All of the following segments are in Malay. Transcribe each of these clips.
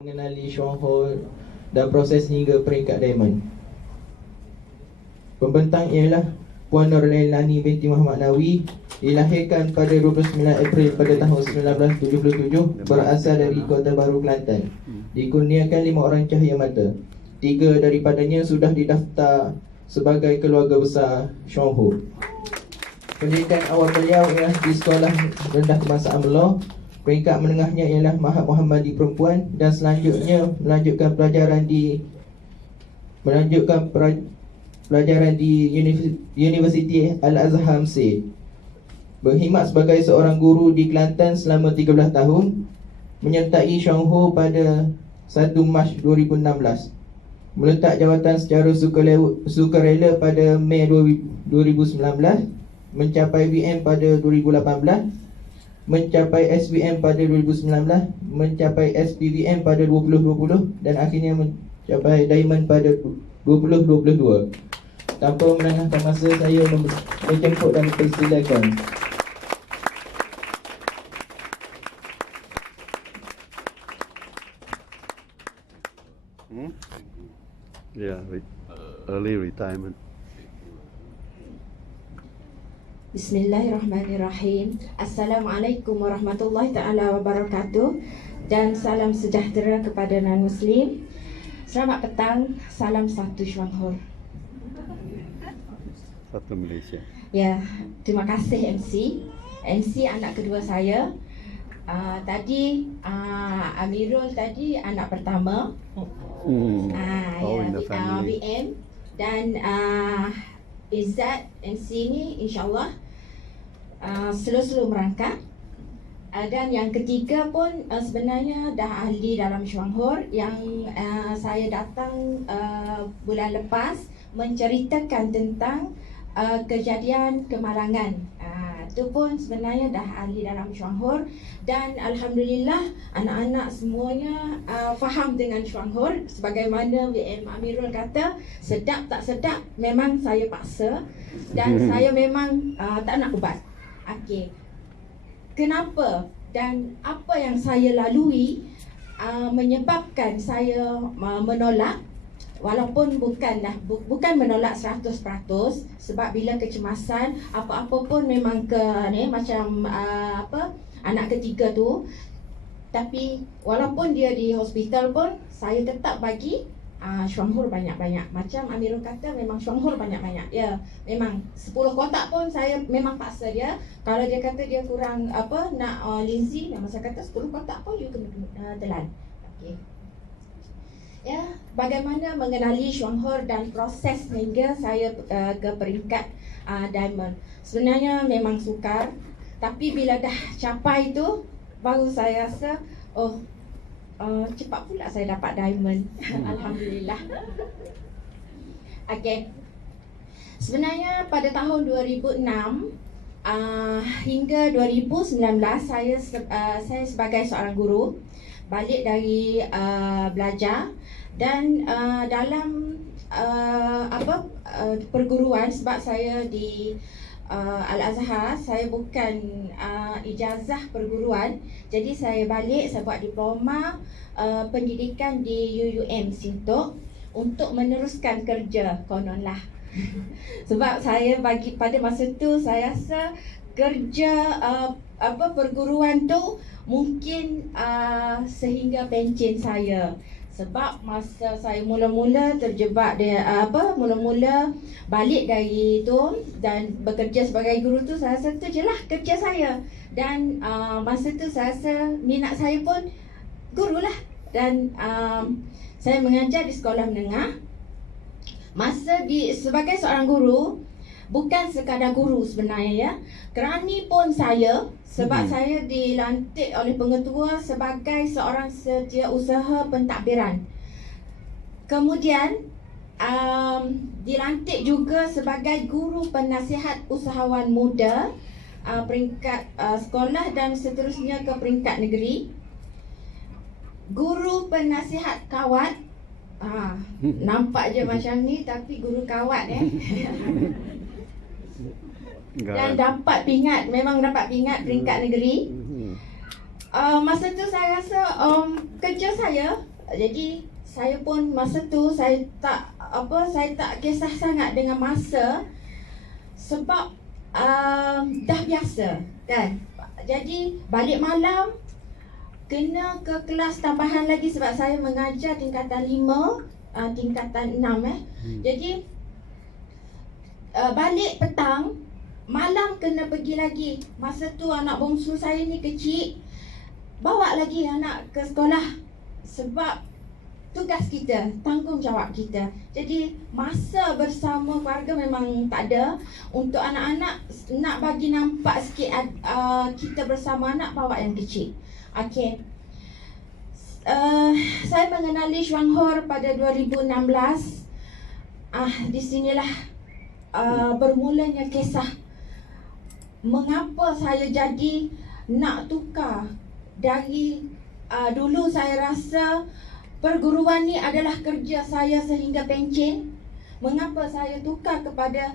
Mengenali Chuang Ho dan proses hingga peringkat diamond. Pembentang ialah Puan Nur Lailani binti Muhammad Nawi, dilahirkan pada 29 April pada tahun 1977, berasal dari Kota Baru, Kelantan. Dikurniakan 5 orang cahaya mata. 3 daripadanya sudah didaftar sebagai keluarga besar Chuang Ho. Pendidikan awal beliau ialah di Sekolah Rendah Kebangsaan Melo. Peringkat menengahnya ialah Mahad Muhammadi Perempuan dan selanjutnya melanjutkan pelajaran di Universiti Al-Azhar Mesir. Berkhidmat sebagai seorang guru di Kelantan selama 13 tahun, menyertai Chuang Ho pada 1 Mac 2016. Meletak jawatan secara sukarela pada Mei 2019, mencapai VM pada 2018, mencapai SVM pada 2019, mencapai SPVM pada 2020 dan akhirnya mencapai Diamond pada 2022. Tanpa menangahkan masa, saya menjemput dan mempersilakan. Yeah, early retirement. Bismillahirrahmanirrahim. Assalamualaikum warahmatullahi ta'ala wabarakatuh. Dan salam sejahtera kepada non-Muslim. Selamat petang, salam satu Chuang Ho. Satu Malaysia. Ya, terima kasih MC anak kedua saya. Amirul tadi anak pertama. In the family. VM. Dan Izzat MC ni insyaAllah slow-slow merangkak. Dan yang ketiga pun sebenarnya dah ahli dalam Chuang Ho, yang saya datang bulan lepas menceritakan tentang kejadian kemalangan. Itu pun sebenarnya dah ahli dalam Chuang Ho. Dan Alhamdulillah anak-anak semuanya faham dengan Chuang Ho. Sebagaimana VM Amirul kata, sedap tak sedap memang saya paksa. Dan saya memang tak nak ubat. Okey. Kenapa dan apa yang saya lalui menyebabkan saya menolak. Walaupun bukan menolak 100%, sebab bila kecemasan apa-apa pun memang macam anak ketiga tu. Tapi walaupun dia di hospital pun saya tetap bagi Chuang Ho banyak-banyak. Macam Amirul kata, memang Chuang Ho banyak-banyak. Ya, memang 10 kotak pun saya memang paksa dia. Kalau dia kata dia kurang nak linzi, memang saya kata 10 kotak pun you kena telan. Okey. Ya, bagaimana mengenali Chuang Ho dan proses hingga saya ke peringkat diamond. Sebenarnya memang sukar, tapi bila dah capai tu baru saya rasa cepat pula saya dapat diamond. Alhamdulillah. Okey. Sebenarnya pada tahun 2006 hingga 2019 saya sebagai seorang guru balik dari belajar. Dan dalam perguruan, sebab saya di Al-Azhar, saya bukan ijazah perguruan. Jadi saya balik, saya buat diploma pendidikan di UUM Sintok untuk meneruskan kerja kononlah. Sebab saya pada masa tu saya rasa kerja perguruan tu mungkin sehingga pencen saya. Sebab masa saya mula-mula terjebak mula-mula balik dari tu dan bekerja sebagai guru tu, saya rasa tu je lah kerja saya. Dan masa tu saya rasa minat saya pun guru lah. Dan saya mengajar di sekolah menengah. Sebagai seorang guru, bukan sekadar guru sebenarnya ya. Kerani pun saya, sebab saya dilantik oleh pengetua sebagai seorang setiausaha pentadbiran. Kemudian dilantik juga sebagai guru penasihat usahawan muda peringkat sekolah dan seterusnya ke peringkat negeri. Guru penasihat kawat. Nampak je macam ni tapi guru kawat Dan dapat pingat, memang dapat pingat peringkat negeri. Masa tu saya rasa kerja saya, jadi saya pun masa tu saya tak kisah sangat dengan masa, sebab dah biasa kan. Jadi balik malam kena ke kelas tambahan lagi sebab saya mengajar tingkatan 5, tingkatan 6 Jadi balik petang, malam kena pergi lagi. Masa tu anak bongsu saya ni kecil, bawa lagi anak ke sekolah sebab tugas kita, tanggungjawab kita. Jadi masa bersama keluarga memang tak ada. Untuk anak-anak, nak bagi nampak sikit kita bersama anak, bawa yang kecil. Okey. Saya mengenali Shwanghor pada 2016. Di sinilah bermulanya kisah mengapa saya jadi nak tukar dari dulu saya rasa perguruan ni adalah kerja saya sehingga pencen. Mengapa saya tukar kepada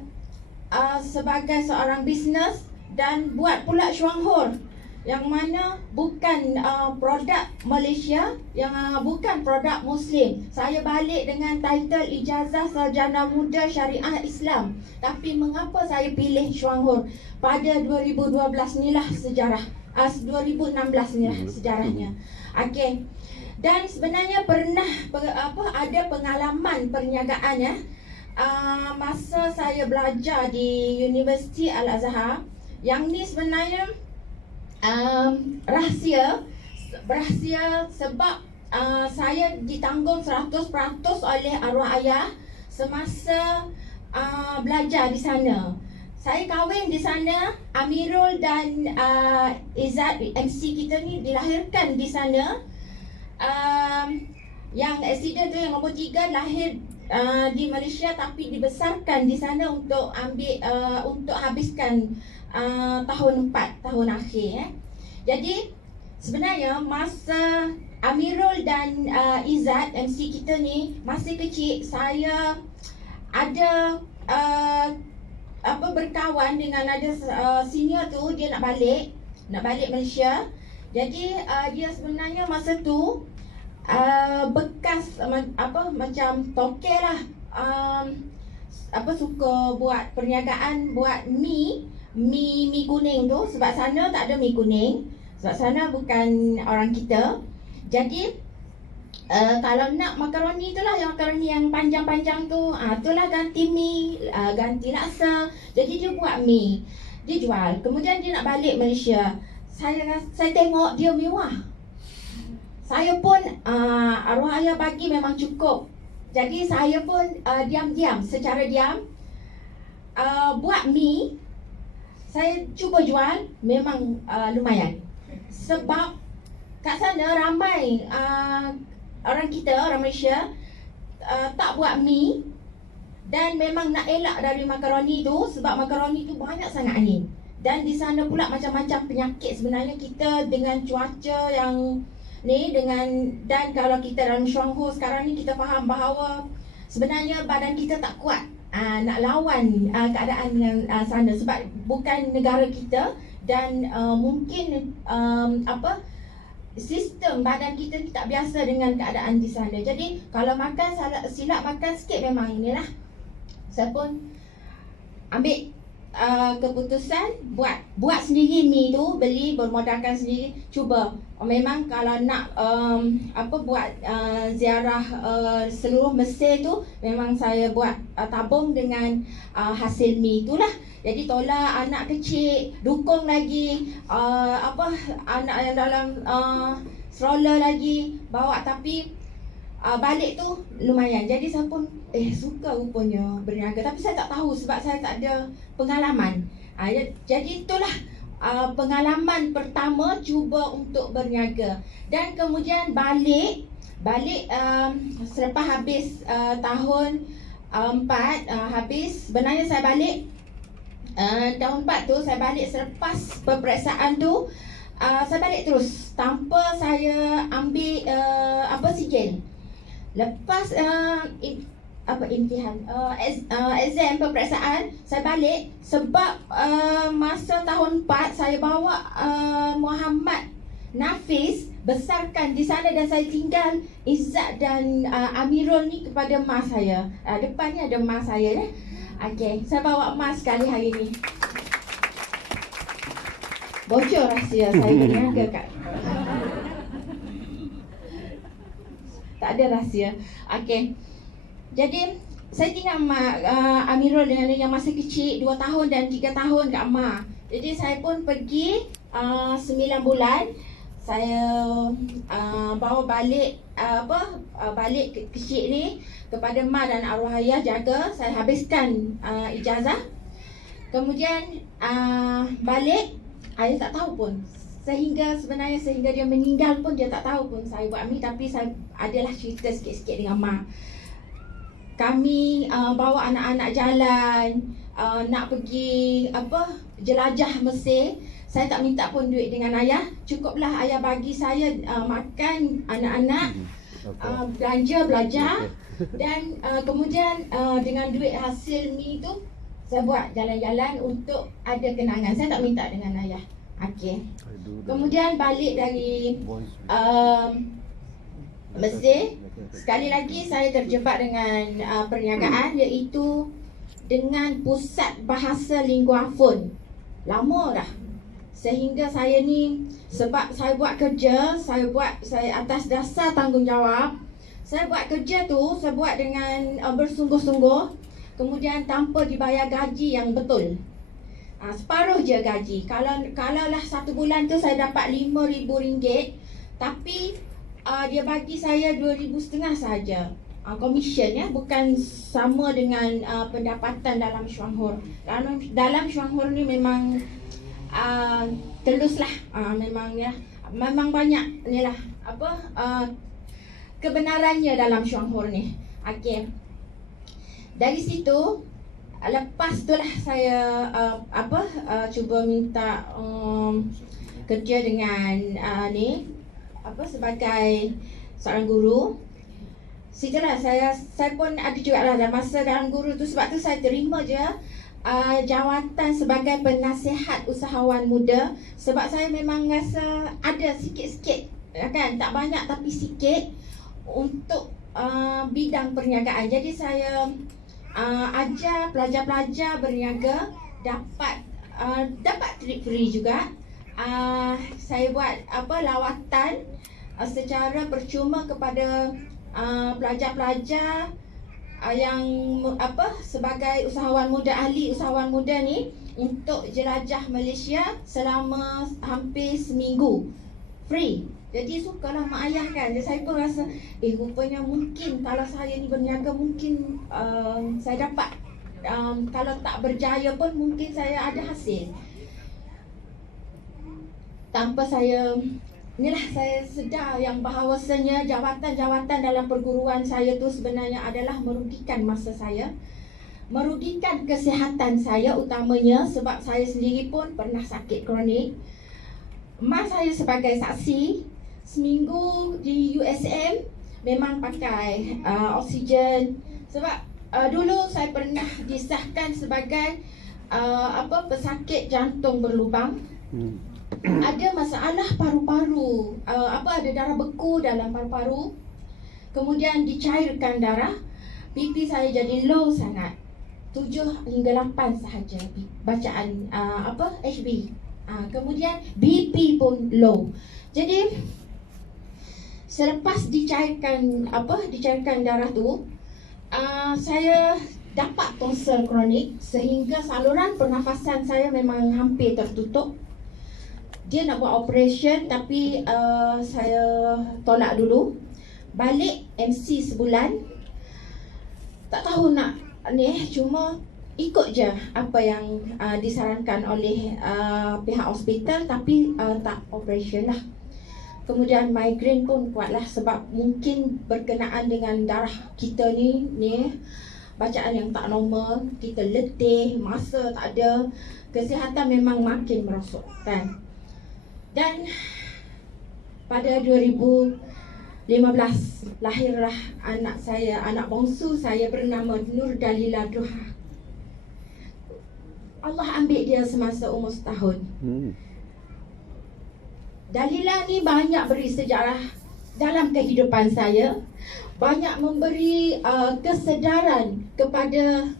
sebagai seorang bisnes dan buat pula Shwanghor, yang mana bukan produk Malaysia, yang bukan produk Muslim. Saya balik dengan title Ijazah Sarjana Muda Syariah Islam. Tapi mengapa saya pilih Shwanghor? Pada 2012 inilah sejarah, 2016 inilah sejarahnya. Okey. Dan sebenarnya pernah ada pengalaman perniagaan masa saya belajar di Universiti Al-Azhar. Yang ni sebenarnya rahsia sebab saya ditanggung 100% oleh arwah ayah semasa belajar di sana. Saya kahwin di sana. Amirul dan Izzat, MC kita ni, dilahirkan di sana. Yang accident tu yang nombor 3 lahir di Malaysia tapi dibesarkan di sana untuk untuk habiskan tahun 4, tahun akhir. Jadi sebenarnya masa Amirul dan Izzat, MC kita ni, masih kecil, saya ada berkawan dengan ada senior tu, dia nak balik Malaysia. Jadi dia sebenarnya masa tu bekas macam tokel lah, suka buat perniagaan, buat mi kuning tu. Sebab sana tak ada mi kuning, sebab sana bukan orang kita. Jadi kalau nak makaroni tu lah, yang makaroni yang panjang-panjang tu, itulah ganti mi, ganti laksa. Jadi dia buat mi, dia jual. Kemudian dia nak balik Malaysia. Saya tengok dia mewah. Saya pun arwah ayah bagi memang cukup. Jadi saya pun diam-diam, secara diam buat mi. Saya cuba jual, memang lumayan. Sebab kat sana ramai orang kita, orang Malaysia tak buat mi. Dan memang nak elak dari makaroni tu, sebab makaroni tu banyak sangat angin. Dan di sana pula macam-macam penyakit sebenarnya kita dengan cuaca yang ni, dan kalau kita dalam Shwanghor sekarang ni, kita faham bahawa sebenarnya badan kita tak kuat nak lawan keadaan yang sana, sebab bukan negara kita. Dan mungkin sistem badan kita ni tak biasa dengan keadaan di sana. Jadi kalau makan, silap makan sikit, memang inilah. Saya pun ambil keputusan buat sendiri mi tu, beli, bermodalkan sendiri, cuba. Memang kalau nak buat ziarah seluruh Mesir tu, memang saya buat tabung dengan hasil mi itulah. Jadi tolak anak kecil, dukung lagi anak yang dalam stroller lagi, bawa. Tapi balik tu lumayan. Jadi saya pun suka rupanya berniaga. Tapi saya tak tahu sebab saya tak ada pengalaman. Jadi itulah pengalaman pertama cuba untuk berniaga. Dan kemudian balik selepas habis tahun 4 habis. Sebenarnya saya balik tahun 4 tu, saya balik selepas peperiksaan tu. Saya balik terus tanpa saya ambil sijil. Lepas imtihan, exam peperiksaan, saya balik sebab masa tahun 4 saya bawa Muhammad Nafis besarkan di sana dan saya tinggal Izzat dan Amirul ni kepada mak saya. Depan ni ada mak saya ya. Okey, saya bawa mak sekali hari ni. Bocor rahsia saya berniaga kat. Tak ada rahsia. Okey. Jadi saya tinggal mak Amirul dengan yang masih kecil 2 tahun dan 3 tahun kat mak. Jadi saya pun pergi 9 bulan. Saya bawa balik balik kecil ni kepada mak dan arwah ayah jaga. Saya habiskan ijazah. Kemudian balik, ayah tak tahu pun. Sehingga dia meninggal pun dia tak tahu pun saya buat ni. Tapi saya adalah cerita sikit-sikit dengan mak. Kami bawa anak-anak jalan, nak pergi jelajah Mesir. Saya tak minta pun duit dengan ayah. Cukuplah ayah bagi saya makan anak-anak, belanja, belajar. Dan kemudian dengan duit hasil ni tu saya buat jalan-jalan untuk ada kenangan. Saya tak minta dengan ayah. Okey. Kemudian balik dari Mesir. Sekali lagi saya terjebak dengan perniagaan, iaitu dengan Pusat Bahasa Linguafon. Lama dah. Sehingga saya ni, sebab saya buat kerja, saya atas dasar tanggungjawab. Saya buat kerja tu, saya buat dengan bersungguh-sungguh. Kemudian tanpa dibayar gaji yang betul. Separuh je gaji. Kalau lah 1 bulan tu saya dapat RM5,000, tapi dia bagi saya RM2,500 saja. Komisen ya, bukan sama dengan pendapatan dalam syuanghur. Dalam syuanghur ni memang telus lah, memang banyak ni lah kebenarannya dalam syuanghur ni. Okey. Dari situ lepas tu lah saya cuba minta kerja dengan sebagai seorang guru. Situlah saya pun ada juga lah masa dalam guru tu. Sebab tu saya terima je jawatan sebagai penasihat usahawan muda. Sebab saya memang rasa ada sikit-sikit, kan, tak banyak tapi sikit untuk bidang perniagaan. Jadi saya ajar pelajar-pelajar berniaga, dapat trip free juga. Saya buat lawatan secara percuma kepada pelajar-pelajar yang sebagai usahawan muda, ahli usahawan muda ni, untuk jelajah Malaysia selama hampir seminggu free. Jadi sukalah mak ayah kan. Jadi saya pun rasa rupanya mungkin kalau saya ni berniaga mungkin saya dapat, kalau tak berjaya pun mungkin saya ada hasil. Tanpa saya saya sedar yang bahawasanya jawatan-jawatan dalam perguruan saya tu sebenarnya adalah merugikan masa saya, merugikan kesihatan saya utamanya, sebab saya sendiri pun pernah sakit kronik. Mak saya sebagai saksi, seminggu di USM memang pakai oksigen. Sebab dulu saya pernah disahkan sebagai pesakit jantung berlubang. Ada masalah paru-paru, ada darah beku dalam paru-paru. Kemudian dicairkan darah. BP saya jadi low sangat, 7 hingga 8 sahaja bacaan HB. Kemudian BP pun low. Jadi selepas dicairkan darah tu, saya dapat tonsil kronik sehingga saluran pernafasan saya memang hampir tertutup. Dia nak buat operation tapi saya tolak dulu. Balik MC sebulan. Tak tahu nak cuma ikut je apa yang disarankan oleh pihak hospital, tapi tak operation lah. Kemudian migraine pun kuatlah sebab mungkin berkenaan dengan darah kita ni bacaan yang tak normal, kita letih, masa tak ada, kesihatan memang makin merosot kan. Dan pada 2015 lahirlah anak saya, anak bongsu saya bernama Nur Dalila Duha. Allah ambil dia semasa umur setahun. Dalila ni banyak beri sejarah dalam kehidupan saya, banyak memberi kesedaran kepada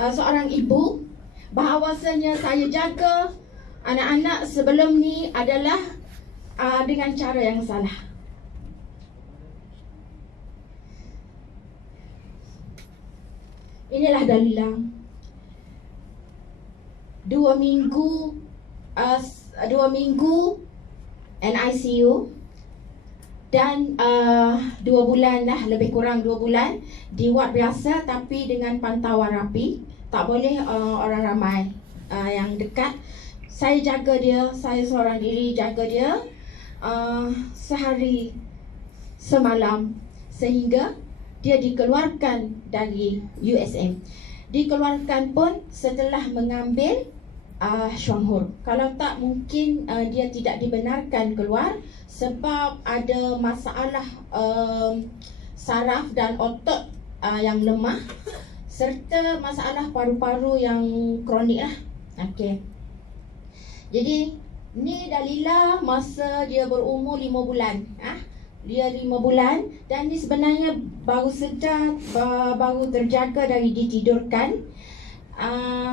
seorang ibu bahawasanya saya jaga anak-anak sebelum ni adalah dengan cara yang salah. Inilah Dalila. 2 minggu NICU dan 2 bulan lah, lebih kurang 2 bulan di ward biasa tapi dengan pantauan rapi. Tak boleh orang ramai yang dekat. Saya jaga dia, saya seorang diri jaga dia sehari semalam sehingga dia dikeluarkan dari USM. Dikeluarkan pun setelah mengambil syuanghur. Kalau tak mungkin dia tidak dibenarkan keluar sebab ada masalah saraf dan otot yang lemah serta masalah paru-paru yang kronik lah. Okey. Jadi ni Dalila masa dia berumur 5 bulan. Dia 5 bulan dan ni sebenarnya baru sedar, baru terjaga dari ditidurkan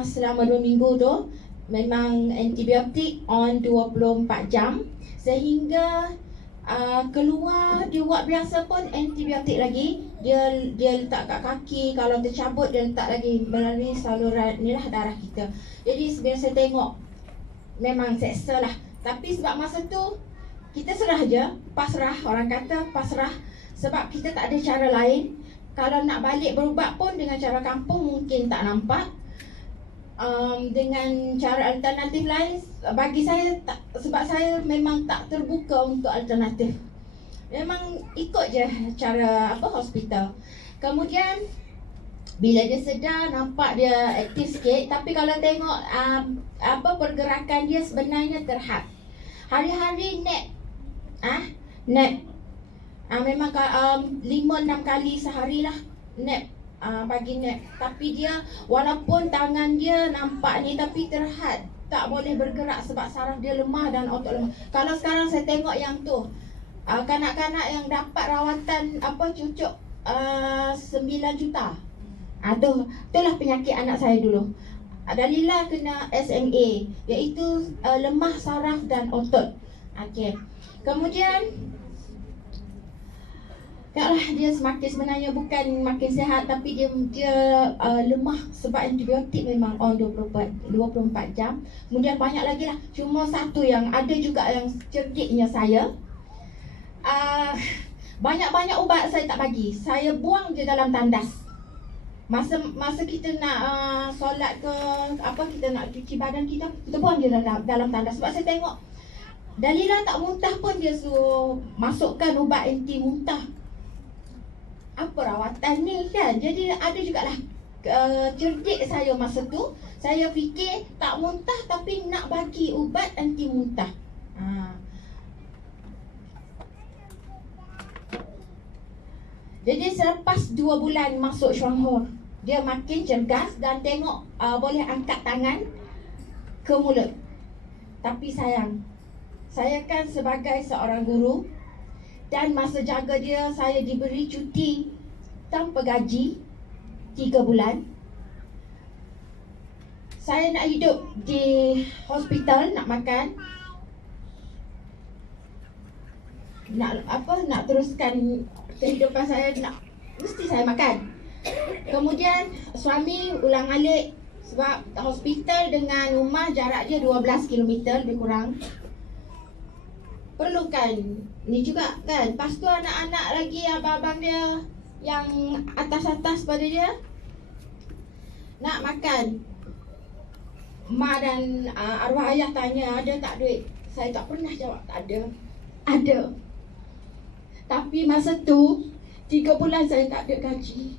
selama 2 minggu tu. Memang antibiotik on 24 jam sehingga keluar di ward biasa pun antibiotik lagi. Dia letak kat kaki, kalau tercabut dia letak lagi melalui saluran inilah darah kita. Jadi bila saya tengok memang seksa lah. Tapi sebab masa tu kita serah je, pasrah, orang kata pasrah. Sebab kita tak ada cara lain. Kalau nak balik berubat pun dengan cara kampung mungkin tak nampak. Dengan cara alternatif lain bagi saya tak, sebab saya memang tak terbuka untuk alternatif. Memang ikut je cara hospital. Kemudian bila dia sedar, nampak dia aktif sikit. Tapi kalau tengok pergerakan dia sebenarnya terhad. Hari-hari nap. Nap. Memang 5-6 kali sehari lah nap. Pagi nap. Tapi dia walaupun tangan dia nampak ni tapi terhad, tak boleh bergerak sebab saraf dia lemah dan otot lemah. Kalau sekarang saya tengok yang tu, kanak-kanak yang dapat rawatan cucuk 9 juta. Itulah penyakit anak saya dulu. Dalila kena SMA, iaitu lemah saraf dan otot. Okey. Kemudian taklah dia semakin sebenarnya bukan makin sihat tapi dia lemah sebab antibiotik memang on 24 jam. Kemudian banyak lagi lah. Cuma satu yang ada juga yang cerdiknya saya. Banyak-banyak ubat saya tak bagi. Saya buang je dalam tandas. Masa kita nak solat ke kita nak cuci badan kita buang je dalam tandas. Sebab saya tengok Dalila tak muntah pun dia suruh masukkan ubat anti muntah. Apa rawatan ni kan? Jadi ada jugalah cerdik saya masa tu. Saya fikir tak muntah tapi nak bagi ubat anti muntah. Jadi selepas 2 bulan masuk syuanghur, dia makin cergas dan tengok boleh angkat tangan ke mulut. Tapi sayang, saya kan sebagai seorang guru dan masa jaga dia saya diberi cuti tanpa gaji 3 bulan. Saya nak hidup di hospital, nak makan, nak teruskan kehidupan saya, mesti saya makan. Kemudian suami ulang-alik sebab hospital dengan rumah jarak dia 12 km lebih kurang. Perlukan ni juga kan. Lepas tu anak-anak lagi, abang-abang dia yang atas-atas pada dia nak makan. Mak dan arwah ayah tanya ada tak duit. Saya tak pernah jawab tak ada. Ada. Tapi masa tu 3 bulan saya tak ada gaji.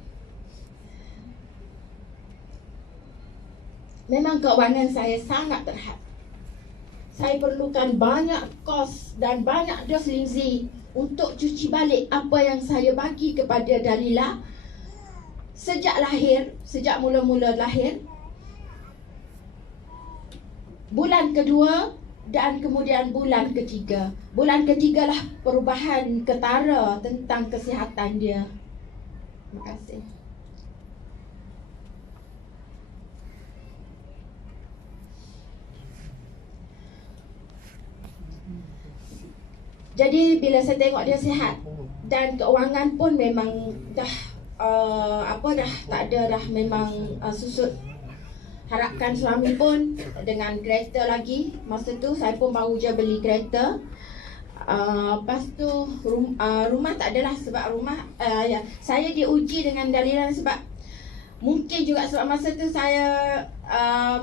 Memang keuangan saya sangat terhad. Saya perlukan banyak kos dan banyak dos linzi untuk cuci balik apa yang saya bagi kepada Dalila sejak lahir, sejak mula-mula lahir. Bulan kedua dan kemudian bulan ketiga. Bulan ketiga lah perubahan ketara tentang kesihatan dia. Terima kasih. Jadi bila saya tengok dia sihat dan keuangan pun memang dah dah tak ada dah, memang susut. Harapkan suami pun dengan kereta lagi. Masa tu saya pun baru je beli kereta. Lepas tu rumah tak adalah, sebab rumah saya diuji dengan dalilan sebab mungkin juga sebab masa tu saya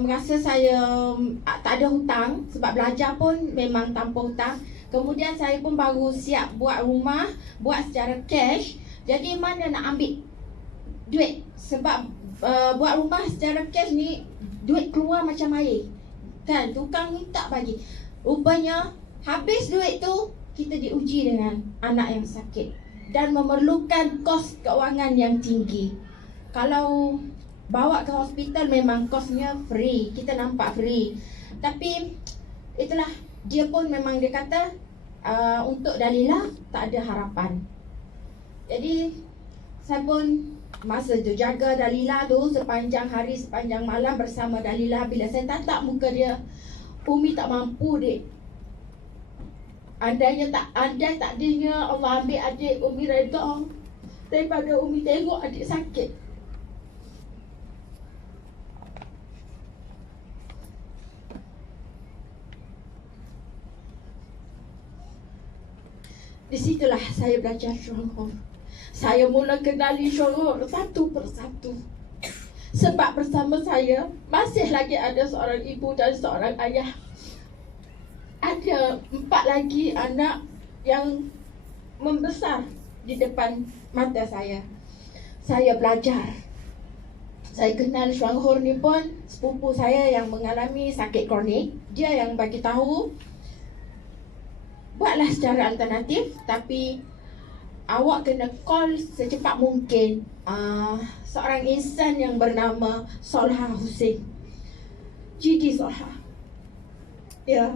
merasa saya tak ada hutang, sebab belajar pun memang tanpa hutang. Kemudian saya pun baru siap buat rumah, buat secara cash. Jadi mana nak ambil duit, sebab buat rumah secara cash ni duit keluar macam air, kan, tukang minta bagi. Rupanya habis duit tu kita diuji dengan anak yang sakit dan memerlukan kos keuangan yang tinggi. Kalau bawa ke hospital memang kosnya free, kita nampak free. Tapi itulah, dia pun memang dia kata untuk Dalilah tak ada harapan. Jadi saya pun masa tu jaga Dalilah tu sepanjang hari, sepanjang malam bersama Dalilah. Bila saya tatap muka dia, Umi tak mampu, dek. Andai takdirnya Allah ambil adik, Umi redha daripada Umi tengok adik sakit. Di situlah saya belajar syuhur. Saya mula kenali syuhur satu persatu. Sebab bersama saya masih lagi ada seorang ibu dan seorang ayah. Ada 4 lagi anak yang membesar di depan mata saya. Saya belajar. Saya kenal syuhur ni pun sepupu saya yang mengalami sakit kronik. Dia yang bagi tahu, buatlah secara alternatif, tapi awak kena call secepat mungkin seorang insan yang bernama Solha Hussein, GD Solha. Ya,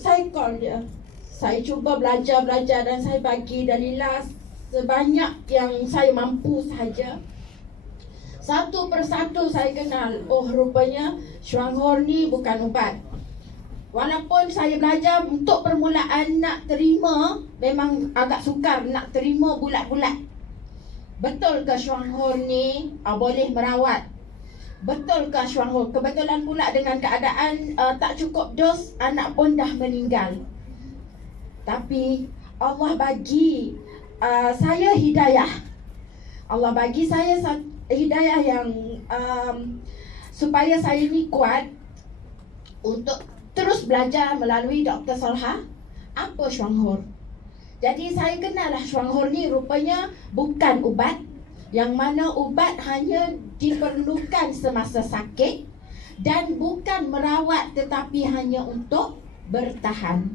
saya call dia. Saya cuba belajar dan saya bagi Dalilah sebanyak yang saya mampu saja. Satu persatu saya kenal, oh rupanya syuhur ni bukan ubat. Walaupun saya belajar untuk permulaan nak terima, memang agak sukar nak terima bulat-bulat. Betul ke syuhur ni boleh merawat? Betul ke syuhur? Kebetulan pula dengan keadaan tak cukup dos, anak pun dah meninggal. Tapi Allah bagi saya hidayah. Allah bagi saya hidayah yang supaya saya ni kuat untuk terus belajar melalui Dr. Solha apa syuhur. Jadi saya kenal lah syuhur ni rupanya bukan ubat, yang mana ubat hanya diperlukan semasa sakit dan bukan merawat tetapi hanya untuk bertahan.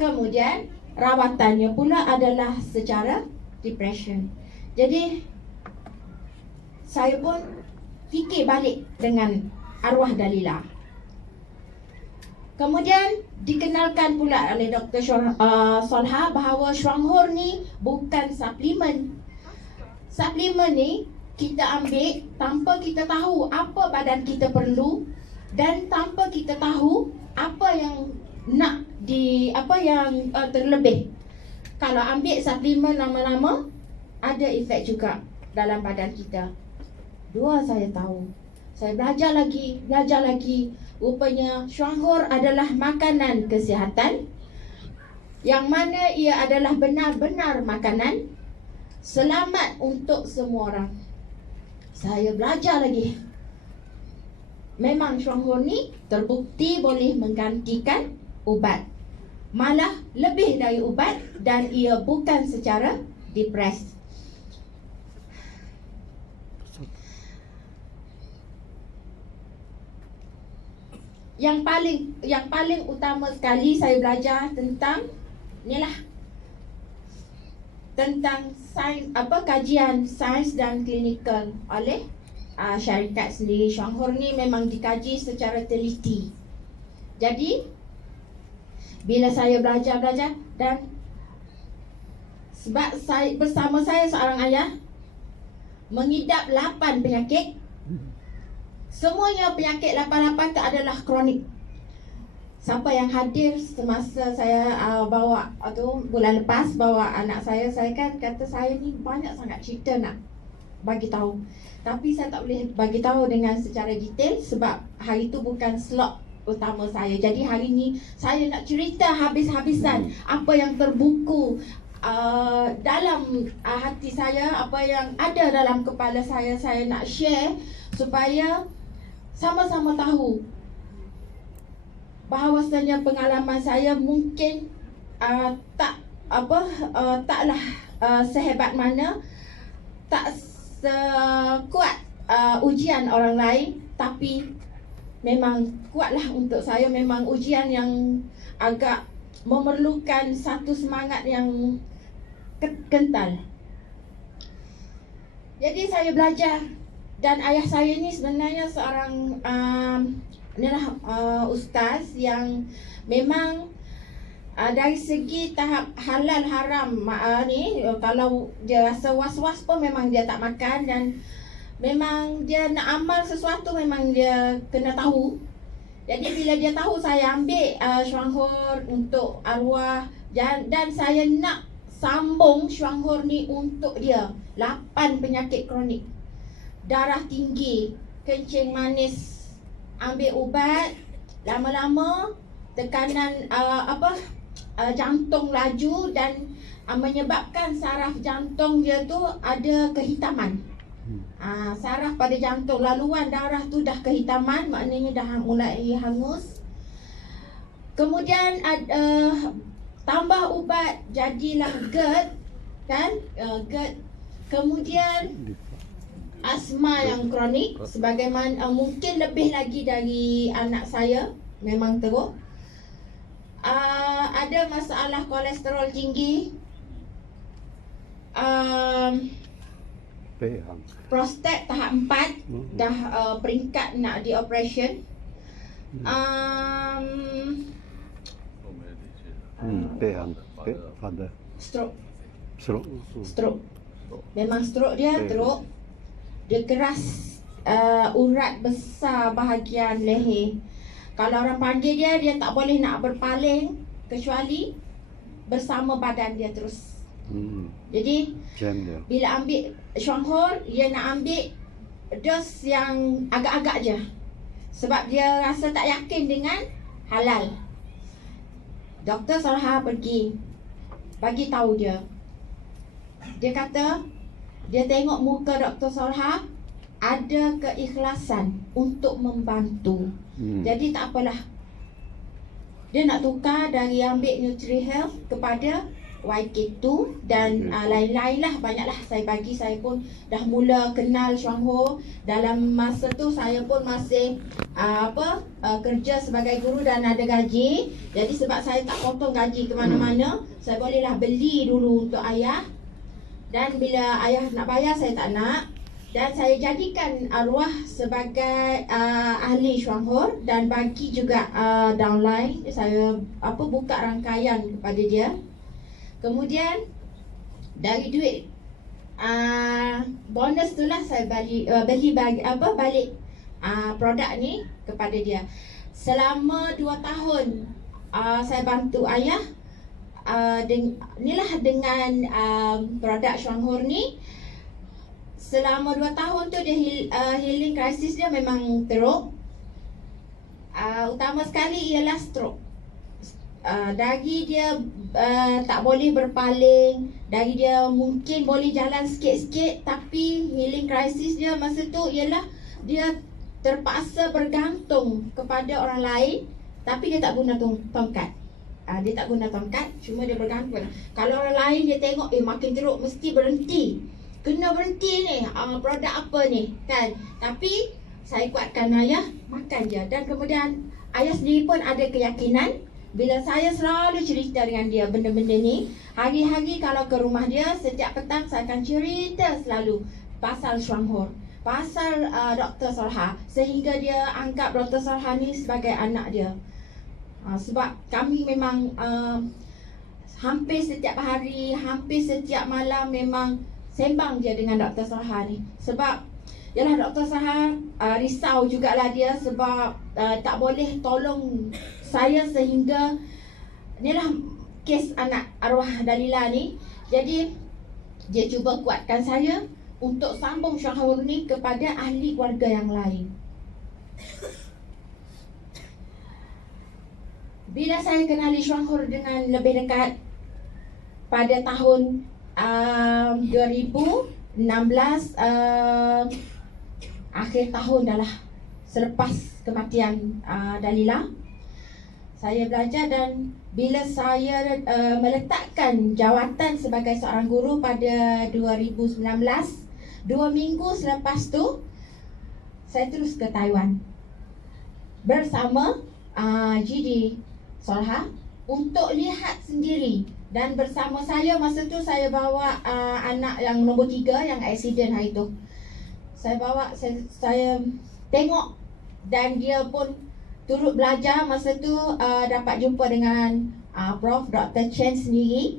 Kemudian rawatannya pula adalah secara depression. Jadi saya pun fikir balik dengan arwah Dalilah. Kemudian dikenalkan pula oleh Dr. Solha bahawa syuhur ni bukan suplemen. Suplemen ni kita ambil tanpa kita tahu apa badan kita perlu dan tanpa kita tahu apa yang nak terlebih. Kalau ambil suplemen lama-lama ada efek juga dalam badan kita. Dua saya tahu. Saya belajar lagi. Rupanya syuhur adalah makanan kesihatan, yang mana ia adalah benar-benar makanan selamat untuk semua orang. Saya belajar lagi. Memang syuhur ni terbukti boleh menggantikan ubat, malah lebih dari ubat, dan ia bukan secara depres. Yang paling utama sekali saya belajar tentang inilah, tentang sains, kajian sains dan klinikal oleh syarikat sendiri. Syuhur ni memang dikaji secara teliti. Jadi bila saya belajar dan sebab bersama saya seorang ayah mengidap 8 penyakit. Semuanya penyakit 88 itu adalah kronik. Siapa yang hadir semasa saya bawa bulan lepas bawa anak saya kan kata saya ni banyak sangat cerita nak bagi tahu. Tapi saya tak boleh bagi tahu dengan secara detail sebab hari itu bukan slot utama saya. Jadi hari ini saya nak cerita habis-habisan apa yang terbuku dalam hati saya, apa yang ada dalam kepala saya nak share supaya sama-sama tahu bahawasanya pengalaman saya mungkin taklah sehebat mana, tak sekuat ujian orang lain, tapi memang kuatlah untuk saya. Memang ujian yang agak memerlukan satu semangat yang kental. Jadi saya belajar, dan ayah saya ni sebenarnya seorang ustaz yang memang dari segi tahap halal haram ni, kalau dia rasa was-was pun memang dia tak makan, dan memang dia nak amal sesuatu memang dia kena tahu. Jadi bila dia tahu saya ambil syuanghur untuk arwah, dan saya nak sambung syuanghur ni untuk dia 8 penyakit kronik, darah tinggi, kencing manis, ambil ubat, lama-lama tekanan jantung laju dan menyebabkan saraf jantung dia tu ada kehitaman. Saraf pada jantung, laluan darah tu dah kehitaman, maknanya dah mulai hangus. Kemudian tambah ubat, jadilah GERD kan, GERD. Kemudian asma yang kronik, sebagaimana mungkin lebih lagi dari anak saya, memang teruk. Ada masalah kolesterol tinggi, prostat tahap 4, dah peringkat nak dioperasi. Stroke. Memang stroke dia teruk. Dia keras urat besar bahagian leher. Kalau orang panggil dia tak boleh nak berpaling kecuali bersama badan dia terus. Jadi bila ambil syuanghur, dia nak ambil dos yang agak-agak je, sebab dia rasa tak yakin dengan halal. Doktor Solha pergi bagi tahu dia. Dia kata dia tengok muka Dr. Solha ada keikhlasan untuk membantu. Jadi tak apalah, dia nak tukar dari ambil NutriHealth kepada YK2 dan lain-lain lah, banyaklah saya bagi. Saya pun dah mula kenal syuanghur. Dalam masa tu saya pun masih kerja sebagai guru dan ada gaji. Jadi sebab saya tak potong gaji ke mana-mana, saya bolehlah beli dulu untuk ayah. Dan bila ayah nak bayar, saya tak nak. Dan saya jadikan arwah sebagai ahli syuanghur dan bagi juga downline. Saya buka rangkaian kepada dia. Kemudian dari duit bonus tu lah saya beli balik produk ni kepada dia. Selama 2 tahun saya bantu ayah dengan produk syuanghur ni. Selama 2 tahun tu dia healing crisis dia memang teruk. Utama sekali ialah stroke. Dari dia tak boleh berpaling, dari dia mungkin boleh jalan sikit-sikit, tapi healing crisis dia masa tu ialah dia terpaksa bergantung kepada orang lain, tapi dia tak guna tongkat. Dia tak guna tongkat, cuma dia bergantung. Kalau orang lain dia tengok makin teruk, mesti berhenti. Kena berhenti ni, produk apa ni kan. Tapi saya kuatkan ayah, makan je. Dan kemudian ayah sendiri pun ada keyakinan. Bila saya selalu cerita dengan dia benda-benda ni, hari-hari kalau ke rumah dia, setiap petang saya akan cerita selalu pasal syuanghur, pasal Dr. Solha, sehingga dia anggap Dr. Solha ni sebagai anak dia. Sebab kami memang hampir setiap hari, hampir setiap malam memang sembang je dengan Dr. Saha ni. Sebab yalah, Dr. Saha risau jugalah dia sebab tak boleh tolong saya sehingga inilah kes anak arwah Dalila ni. Jadi dia cuba kuatkan saya untuk sambung syahur ni kepada ahli keluarga yang lain. Bila saya kenali syahur dengan lebih dekat pada tahun 2016, akhir tahun dah lah, selepas kematian Dalila, saya belajar. Dan bila saya meletakkan jawatan sebagai seorang guru pada 2019, 2 minggu selepas tu saya terus ke Taiwan bersama GD Solha untuk lihat sendiri. Dan bersama saya masa tu saya bawa anak yang nombor 3 yang accident hari tu. Saya bawa, saya tengok, dan dia pun turut belajar. Masa tu dapat jumpa dengan Prof. Dr. Chen sendiri.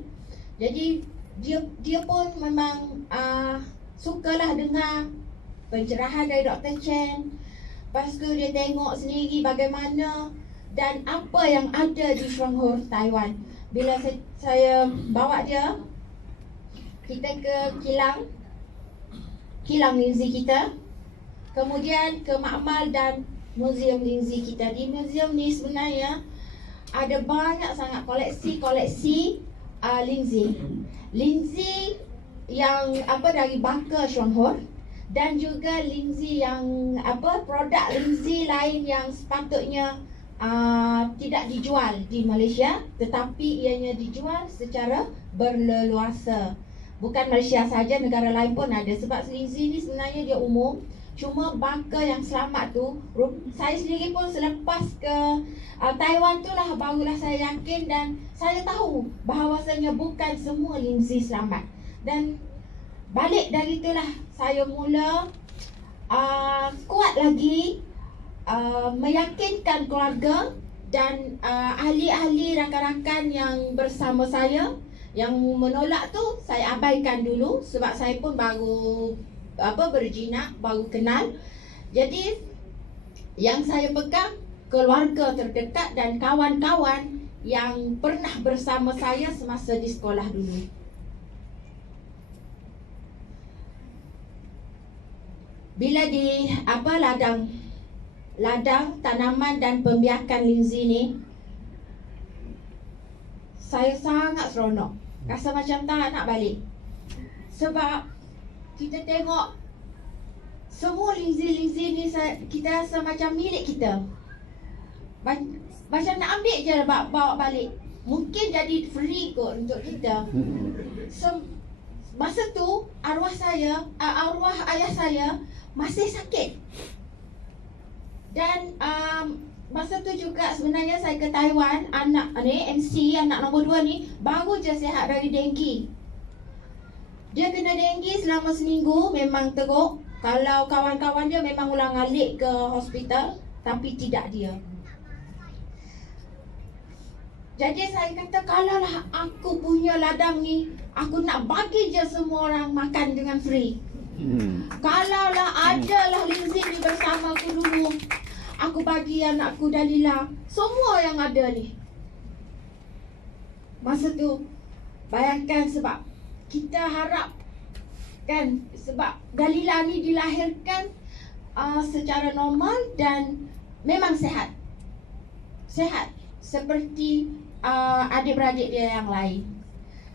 Jadi dia pun memang sukalah dengar pencerahan dari Dr. Chen. Lepas tu dia tengok sendiri bagaimana dan apa yang ada di Shuanghur, Taiwan. Bila saya bawa dia, kita ke kilang Linzi kita, kemudian ke makmal dan muzium Linzi kita. Di muzium ni sebenarnya ada banyak sangat koleksi Linzi yang dari baka Shuanghur, dan juga Linzi yang produk Linzi lain yang sepatutnya tidak dijual di Malaysia, tetapi ianya dijual secara berleluasa. Bukan Malaysia saja, negara lain pun ada. Sebab Linzi ni sebenarnya dia umum, cuma baka yang selamat tu, saya sendiri pun selepas ke Taiwan tu lah barulah saya yakin dan saya tahu bahawasanya bukan semua Linzi selamat. Dan balik dari itulah saya mula kuat lagi meyakinkan keluarga dan ahli-ahli rakan-rakan yang bersama saya. Yang menolak tu saya abaikan dulu sebab saya pun baru berjinak, baru kenal. Jadi yang saya pegang keluarga terdekat dan kawan-kawan yang pernah bersama saya semasa di sekolah dulu. Bila di ladang tanaman dan pembiakan Linzi ni, saya sangat seronok. Rasa macam tak nak balik. Sebab kita tengok semua Linzi-Linzi ni kita rasa macam milik kita. Macam nak ambil je bawa balik. Mungkin jadi free kot untuk kita. So, masa tu arwah ayah saya masih sakit. Dan masa tu juga sebenarnya saya ke Taiwan. Anak ni, MC, anak nombor 2 ni baru je sihat dari denggi. Dia kena denggi selama seminggu, memang teruk. Kalau kawan-kawan dia memang ulang alik ke hospital, tapi tidak dia. Jadi saya kata, kalaulah aku punya ladang ni, aku nak bagi je semua orang makan dengan free. Kalaulah adalah Linzi ni bersama aku dulu, aku bagi anakku Dalila, semua yang ada ni. Masa tu bayangkan, sebab kita harap kan, sebab Dalila ni dilahirkan secara normal dan memang sehat seperti adik-beradik dia yang lain.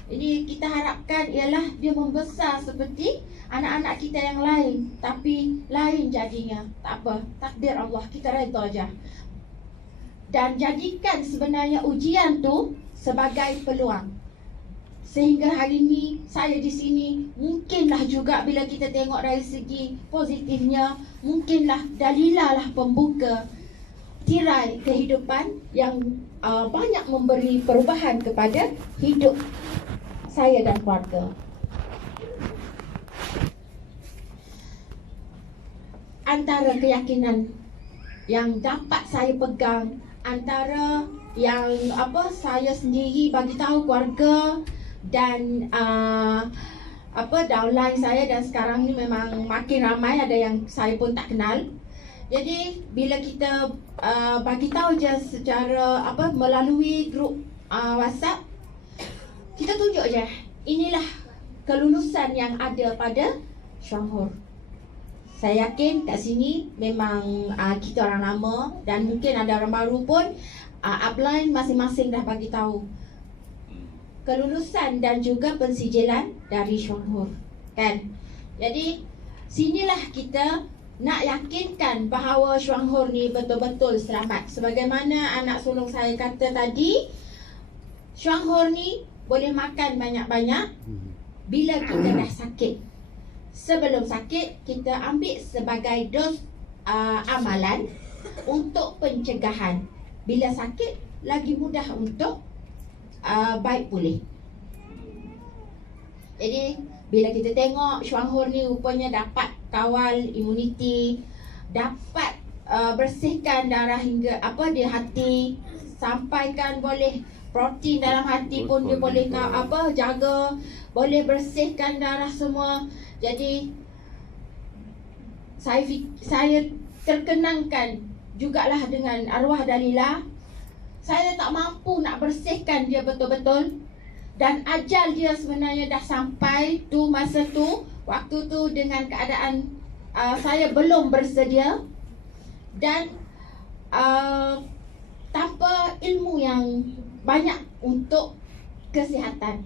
Jadi kita harapkan ialah dia membesar seperti anak-anak kita yang lain, tapi lain jadinya. Tak apa, takdir Allah, kita redha aja. Dan jadikan sebenarnya ujian tu sebagai peluang. Sehingga hari ini saya di sini, mungkinlah juga bila kita tengok dari segi positifnya, mungkinlah Dalila lah pembuka tirai kehidupan yang banyak memberi perubahan kepada hidup saya dan keluarga. Antara keyakinan yang dapat saya pegang, antara yang apa saya sendiri bagi tahu keluarga dan downline saya, dan sekarang ni memang makin ramai, ada yang saya pun tak kenal. Jadi bila kita bagi tahu je secara melalui grup WhatsApp, kita tunjuk je inilah kelulusan yang ada pada Chuang Hor. Saya yakin kat sini memang kita orang lama, dan mungkin ada orang baru pun upline masing-masing dah bagi tahu kelulusan dan juga pensijilan dari Chuang Hor, kan? Jadi sinilah kita nak yakinkan bahawa Chuang Hor ni betul-betul selamat. Sebagaimana anak sulung saya kata tadi, Chuang Hor ni boleh makan banyak-banyak bila kita dah sakit. Sebelum sakit, kita ambil sebagai dos amalan untuk pencegahan. Bila sakit, lagi mudah untuk baik pulih. Jadi, bila kita tengok Chuang Hor ni rupanya dapat kawal imuniti, dapat bersihkan darah hingga di hati, sampaikan boleh protein dalam hati pun dia boleh jaga, boleh bersihkan darah semua. Jadi saya terkenangkan jugalah dengan arwah Dalilah. Saya tak mampu nak bersihkan dia betul-betul, dan ajal dia sebenarnya dah sampai tu, masa tu, waktu tu dengan keadaan saya belum bersedia dan tanpa ilmu yang banyak untuk kesihatan.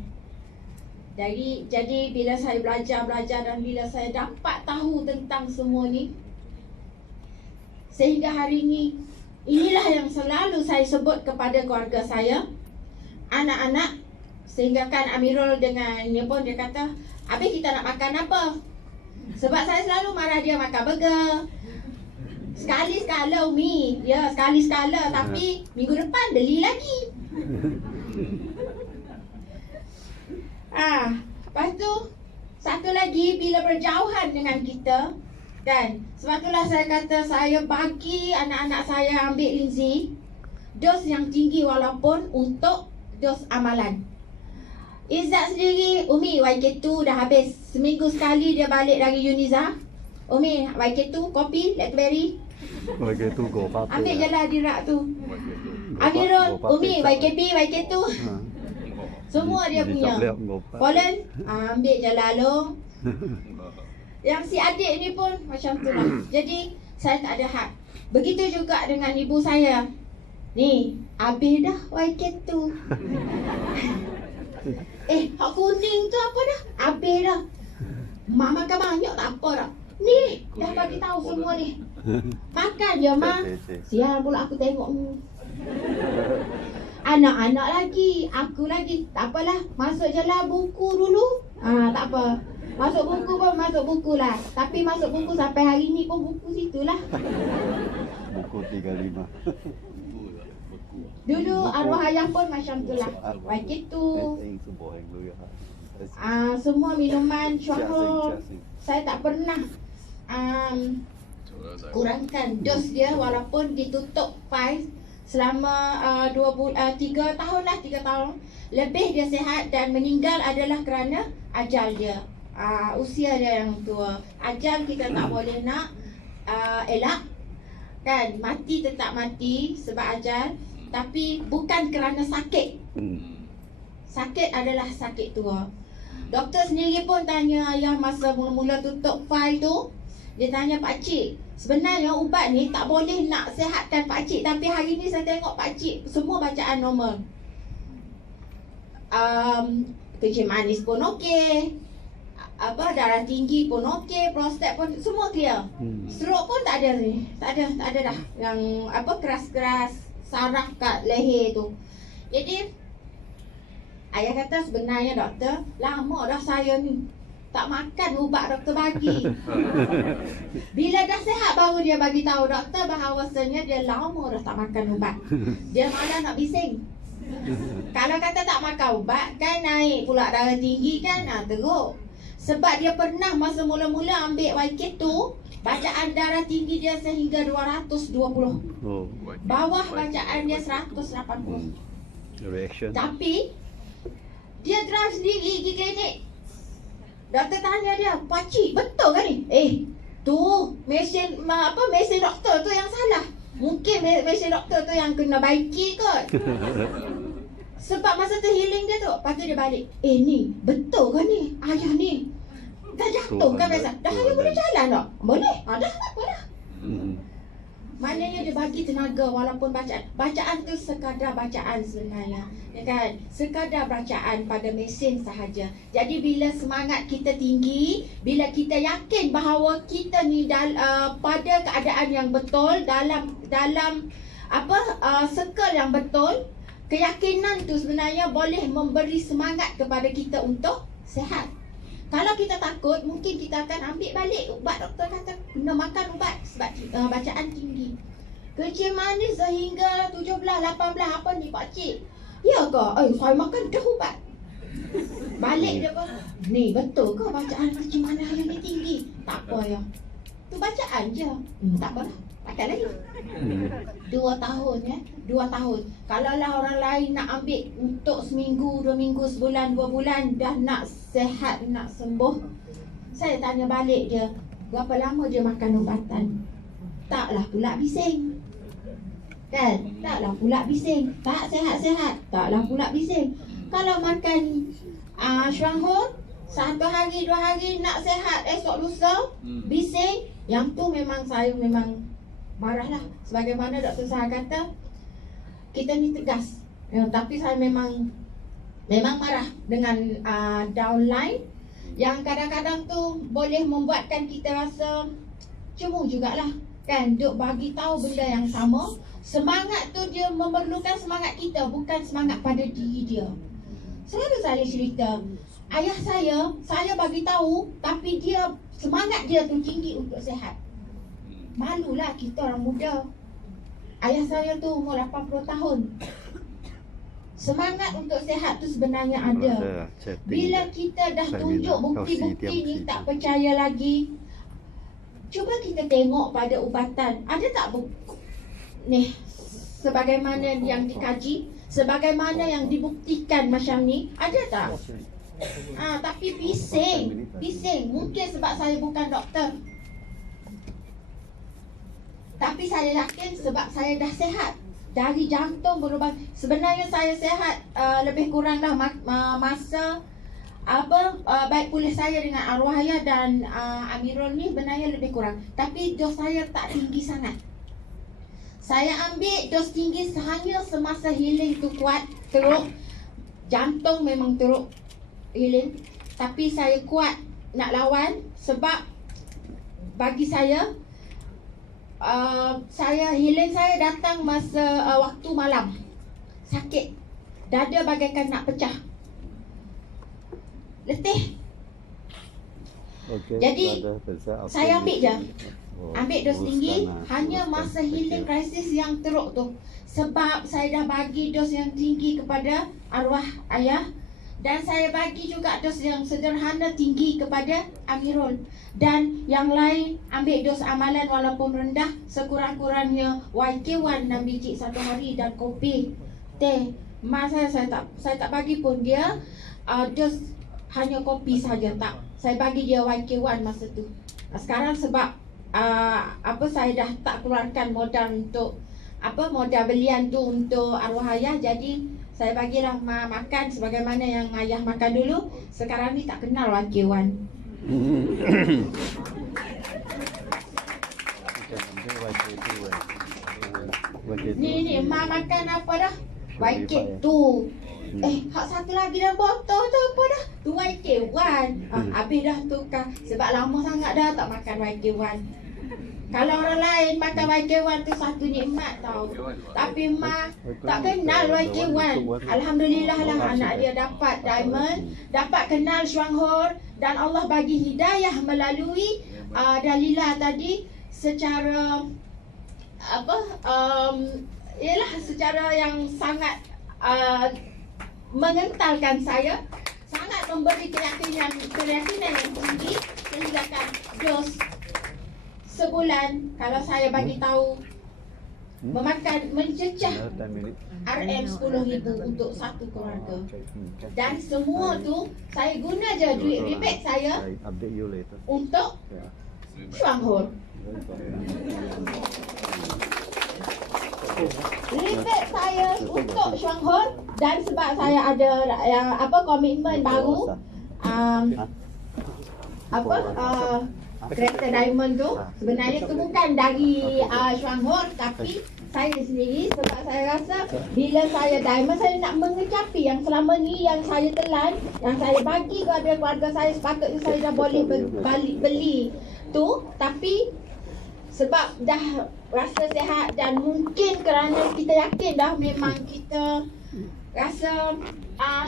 Jadi bila saya belajar dan bila saya dapat tahu tentang semua ni, sehingga hari ini, inilah yang selalu saya sebut kepada keluarga saya, anak-anak, sehingga kan Amirul dengan dia pun dia kata, "Habis kita nak makan apa?" Sebab saya selalu marah dia makan burger. Sekali-sekala Umi, ya sekali-sekala, tapi minggu depan beli lagi. Lepas tu satu lagi, bila berjauhan dengan kita, kan, sebab itulah saya kata saya bagi anak-anak saya ambil Lindsay dos yang tinggi walaupun untuk dos amalan. Izzat sendiri, Umi YK2 dah habis. Seminggu sekali dia balik dari Uniza. Umi YK2 kopi Blackberry. YK2 go apa? Ambil je lah dirak tu. Amirul, Umi YKB YK2. Semua dia punya. Polen, ambil je lah long. Yang si adik ni pun macam tu lah. Jadi saya tak ada hak. Begitu juga dengan ibu saya. Ni, habis dah YK2. Hak kuning tu apa dah? Habis dah. Mak makan banyak tak apa dah. Ni, dah bagi tahu semua ni. Makan je mak. Sial pula aku tengok ni. Anak-anak lagi, aku lagi. Tak apalah, masuk je lah buku dulu. Tak apa. Masuk buku pun masuk buku lah. Tapi masuk buku sampai hari ni pun buku situ lah. Buku 35. Dulu arwah ayah pun macam tu lah. YK2. Semua minuman Chuang Hor, saya tak pernah kurangkan dos dia walaupun ditutup faiz selama 3 tahun lah, 3 tahun lebih dia sihat, dan meninggal adalah kerana ajal dia, usia dia yang tua. Ajal kita tak boleh nak elak, kan, mati tetap mati sebab ajal, tapi bukan kerana sakit. Sakit adalah sakit tua. Doktor sendiri pun tanya ayah masa mula-mula tutup fail tu, dia tanya pakcik, sebenarnya ubat ni tak boleh nak sihatkan pakcik, tapi hari ni saya tengok pakcik semua bacaan normal. Kencing manis pun okey, darah tinggi pun okey, prostat pun semua clear. Stroke pun tak ada ni, tak ada dah yang keras-keras saraf kat leher tu. Jadi ayah kata sebenarnya doktor, lama dah saya ni tak makan ubat doktor bagi. Bila dah sihat baru dia bagi tahu doktor bahawasanya dia lama dah tak makan ubat. Dia malah nak bising. Kalau kata tak makan ubat kan naik pula darah tinggi kan, teruk. Sebab dia pernah masa mula-mula ambil YK tu, bacaan darah tinggi dia sehingga 220. Oh. Bawah bacaan dia 180. Reaction. Tapi dia drive sendiri pergi klinik. Doktor tanya dia, "Pakcik, betul kan ni?" Tu mesin mesin doktor tu yang salah. Mungkin mesin doktor tu yang kena baiki kot. Sebab masa tu healing dia tu. Lepas tu dia balik, "Ni, betul kan ni? Ayah ni dah jatuh kan biasa? Dah ayah boleh jalan tak?" "Boleh." "Dah tak apa dah." Maknanya dia bagi tenaga walaupun bacaan tu sekadar bacaan sebenarnya, ya kan? Sekadar bacaan pada mesin sahaja. Jadi bila semangat kita tinggi, bila kita yakin bahawa kita ni pada keadaan yang betul, dalam circle yang betul, keyakinan tu sebenarnya boleh memberi semangat kepada kita untuk sihat. Kalau kita takut, mungkin kita akan ambil balik ubat. Doktor kata kena makan ubat sebab bacaan tinggi. Kencing manis sehingga 17, 18, apa ni pakcik? Ya ke? Saya makan dah ubat. Balik dia apa? "Ni betul ke bacaan kencing manis yang ni tinggi?" "Tak apa ya. Tu bacaan je." "Tak apa lah. Pakai lagi." 2 tahun ya. 2 tahun. Kalaulah orang lain nak ambil untuk seminggu, 2 minggu, sebulan, 2 bulan dah nak sehat, nak sembuh. Saya tanya balik dia, "Berapa lama dia makan ubatan?" "Taklah pula bising." Kan? "Taklah pula bising." "Tak sehat-sehat." "Taklah pula bising." Kalau makan Shuanghor 1 hari, 2 hari nak sehat, esok lusa bising, yang tu memang saya memang marahlah. Sebagaimana Dr. Saha kata, kita ni tegas. Tapi saya memang marah dengan downline yang kadang-kadang tu boleh membuatkan kita rasa cemu jugalah. Kan, duk bagi tahu benda yang sama. Semangat tu dia memerlukan semangat kita, bukan semangat pada diri dia. Selalu saya cerita, ayah saya bagi tahu, tapi dia semangat dia tu tinggi untuk sihat. Malulah kita orang muda. Ayah saya tu umur 80 tahun. Semangat untuk sihat tu sebenarnya ada. Bila kita dah tunjuk bukti-bukti ni tak percaya lagi, cuba kita tengok pada ubatan. Ada tak ni sebagaimana yang dikaji, sebagaimana yang dibuktikan macam ni? Ada tak? Tapi bising. Mungkin sebab saya bukan doktor, tapi saya yakin sebab saya dah sihat. Dari jantung berubah. Sebenarnya saya sihat lebih kurang dah masa baik pulih saya dengan arwah ayah dan Amirul ni sebenarnya lebih kurang. Tapi dos saya tak tinggi sangat. Saya ambil dos tinggi hanya semasa healing tu kuat, teruk. Jantung memang teruk healing. Tapi saya kuat nak lawan sebab bagi saya healing saya datang masa waktu malam. Sakit. Dada bagaikan nak pecah. Letih. Jadi saya ambil je. Ambil dos tinggi hanya masa healing krisis yang teruk tu. Sebab saya dah bagi dos yang tinggi kepada arwah ayah, dan saya bagi juga dos yang sederhana tinggi kepada Amirul. Dan yang lain ambil dos amalan walaupun rendah, sekurang-kurangnya YK1 6 biji 1 hari dan kopi, teh. Mak saya tak bagi pun dia dos hanya kopi saja, tak. Saya bagi dia YK1 masa tu. Sekarang sebab saya dah tak keluarkan modal untuk modal belian tu untuk arwah ayah, jadi saya bagilah makan sebagaimana yang ayah makan dulu. Sekarang ni tak kenal YK1. Ni mak makan apa dah? YK tu. Hak satu lagi dalam botol tu apa dah? Tu YK1. Habis dah tukar. Sebab lama sangat dah tak makan YK1. Kalau orang lain makan YK1 tu satu nikmat tau. Tapi mak tak kenal YK1. Alhamdulillah lah anak dia dapat diamond, dapat kenal Shuanghor, dan Allah bagi hidayah melalui Dalila tadi secara ialah secara yang sangat mengentalkan saya, sangat memberi keyakinan yang tinggi sehingga kan dos sebulan kalau saya bagi tahu mencecah RM 10,000 untuk satu keluarga. Dan semua tu saya guna je duit rebate saya untuk Shuanghor. Rebate saya untuk Shuanghor, dan sebab saya ada yang komitmen baru kereta diamond tu sebenarnya tu bukan dari Shuanghor, tapi saya sendiri, sebab saya rasa bila saya diamond, saya nak mengecapi yang selama ni yang saya telan, yang saya bagi kepada keluarga saya, sepatutnya saya dah boleh balik beli tu, tapi sebab dah rasa sihat dan mungkin kerana kita yakin dah memang kita rasa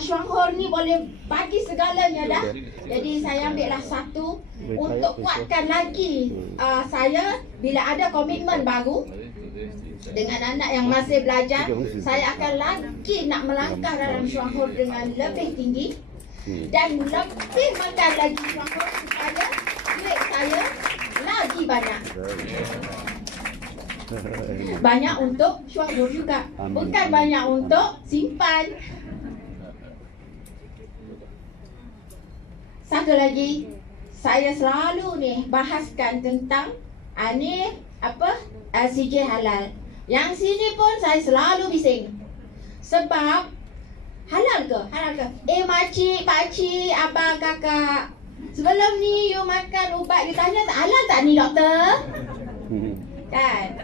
Shuanghor ni boleh bagi segalanya dah. Jadi saya ambillah satu untuk kuatkan lagi saya bila ada komitmen baru dengan anak yang masih belajar, saya akan lagi nak melangkah dalam Shuanghor dengan lebih tinggi dan lebih makan lagi Shuanghor supaya duit saya lagi banyak. Banyak untuk Shuanghor juga, bukan banyak untuk simpan. Satu lagi, saya selalu ni bahaskan tentang CJ halal. Yang sini pun saya selalu bising. Sebab halal ke? Halal ke? Makcik, pakcik, abang, kakak, sebelum ni you makan ubat, you tanya halal tak ni doktor? Kan?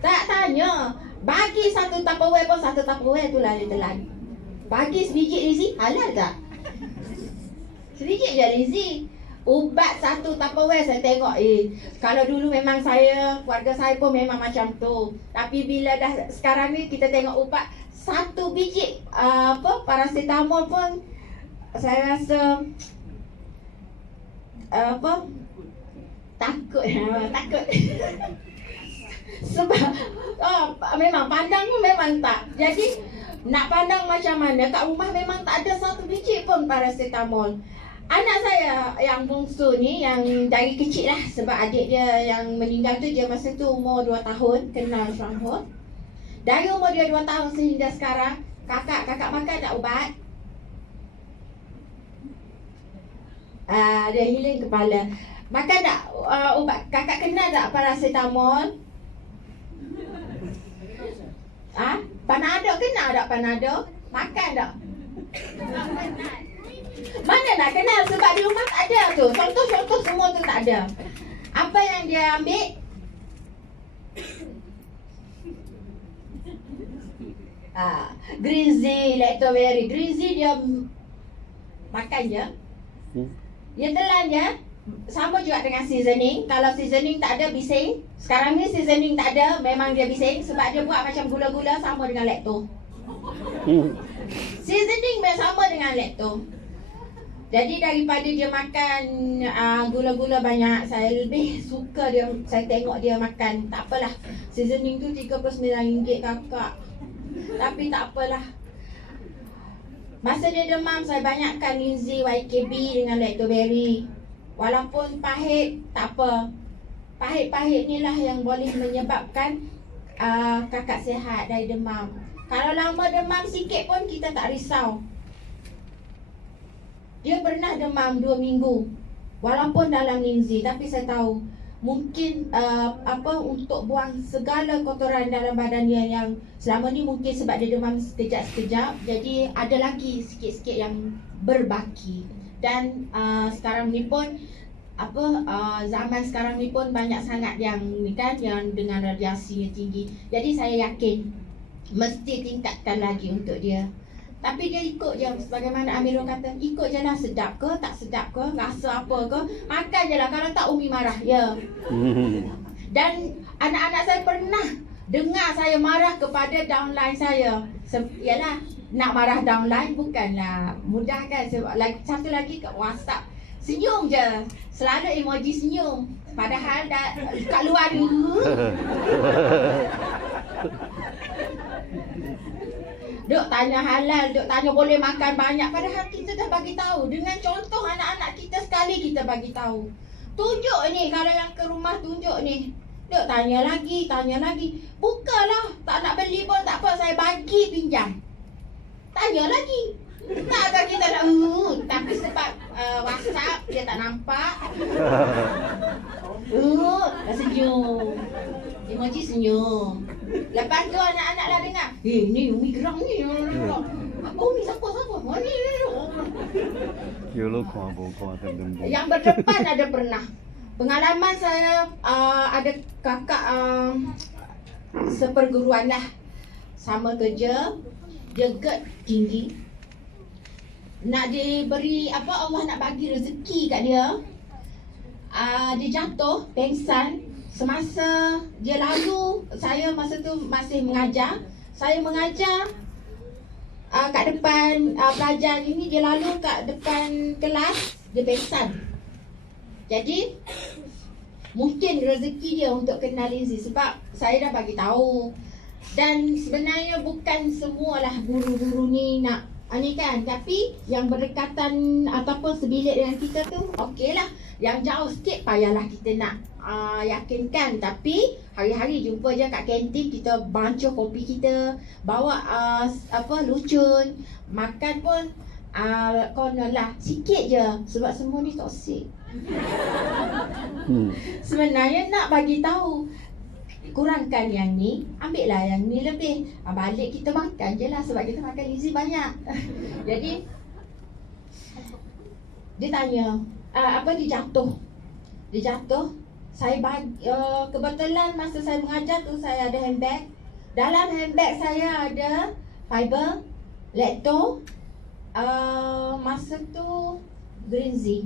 Tak tanya. Bagi satu Tupperware pun satu Tupperware tu lah dia telan. Bagi sebiji Rizzy, halal tak? Sedikit je Rizzy. Ubat satu Tupperware saya tengok kalau dulu memang saya, keluarga saya pun memang macam tu. Tapi bila dah sekarang ni kita tengok ubat satu biji paracetamol pun saya rasa takut. Sebab memang pandang pun memang tak. Jadi nak pandang macam mana, kat rumah memang tak ada satu biji pun paracetamol. Anak saya yang bungsu ni, yang dari kecil lah, sebab adik dia yang meninggal tu dia masa tu umur 2 tahun kenal Shuanghor. Dari umur dia 2 tahun sehingga sekarang, kakak makan tak ubat? Dia healing kepala. Makan tak ubat? Kakak kenal tak paracetamol? Panado kenal tak Panado? Makan tak? Mana nak kenal, sebab di rumah tak ada tu. Contoh-contoh semua tu tak ada. Apa yang dia ambil? Grizzly, lactoberry. Grizzly dia makan je. Dia telan je. Sama juga dengan seasoning. Kalau seasoning tak ada, bising. Sekarang ni seasoning tak ada, memang dia bising. Sebab dia buat macam gula-gula, sama dengan lacto. Seasoning sama dengan lacto. Jadi daripada dia makan gula-gula banyak, saya lebih suka dia, saya tengok dia makan. Tak apalah, seasoning tu RM39 kakak. Tapi tak apalah. Masa dia demam, saya banyakkan Linzy YKB dengan lactoberry. Walaupun pahit, tak apa. Pahit-pahit ni lah yang boleh menyebabkan kakak sihat dari demam. Kalau lama demam sikit pun kita tak risau. Dia pernah demam 2 minggu walaupun dalam Linzy, tapi saya tahu mungkin untuk buang segala kotoran dalam badan dia yang selama ni mungkin sebab dia demam sekejap-sekejap, jadi ada lagi sikit-sikit yang berbaki. Dan sekarang ni pun zaman sekarang ni pun banyak sangat yang ni kan, yang dengan radiasinya tinggi. Jadi saya yakin mesti tingkatkan lagi untuk dia. Tapi dia ikut je, sebagaimana Amirul kata, ikut je lah, sedap ke, tak sedap ke, rasa apa ke, makan je lah. Kalau tak Umi marah, ya. Dan anak-anak saya pernah dengar saya marah kepada downline saya. Yalah, nak marah downline bukanlah mudah kan. Sebab satu lagi kat WhatsApp, senyum je, selalu emoji senyum. Padahal kat luar dulu Duk tanya halal, duk tanya boleh makan banyak. Padahal kita dah bagi tahu. Dengan contoh anak-anak kita sekali kita bagi tahu. Tunjuk ni, kalau yang ke rumah tunjuk ni. Duk tanya lagi. Bukalah, tak nak beli pun tak apa, saya bagi pinjam. Tanya lagi. Tak kita nak tapi sebab WhatsApp dia tak nampak. Dah senyum. Emoji senyum. Lepas tu anak-anak lah dengar, ni Umi geram ni. Apa Umi siapa? Ni. Kira lo kuah bukan tembem. Yang berdepan ada pernah. Pengalaman saya ada kakak seperguruan lah. Sama kerja, dia gerd tinggi. Nak diberi apa, Allah nak bagi rezeki kat dia. Dia jatuh, pengsan. Semasa dia lalu, saya masa tu masih mengajar. Saya mengajar kat depan pelajar ini, dia lalu kat depan kelas, dia pengsan. Jadi mungkin rezeki dia untuk kenal Lindsay sebab saya dah bagi tahu. Dan sebenarnya bukan semualah guru-guru ni nak ni kan, tapi yang berdekatan ataupun sebilik dengan kita tu okeylah. Yang jauh sikit payahlah kita nak yakinkan. Tapi hari-hari jumpa je kat kantin, kita bancuh kopi kita, bawa lucun, makan pun konon lah sikit je sebab semua ni toksik. Sebenarnya nak bagi tahu, kurangkan yang ni, ambillah yang ni lebih. Balik kita makan je lah sebab kita makan Lindsay banyak. Jadi dia tanya, dia jatuh. Saya bagi, kebetulan masa saya mengajar tu saya ada handbag. Dalam handbag saya ada fiber, lacto, masa tu Greenzy.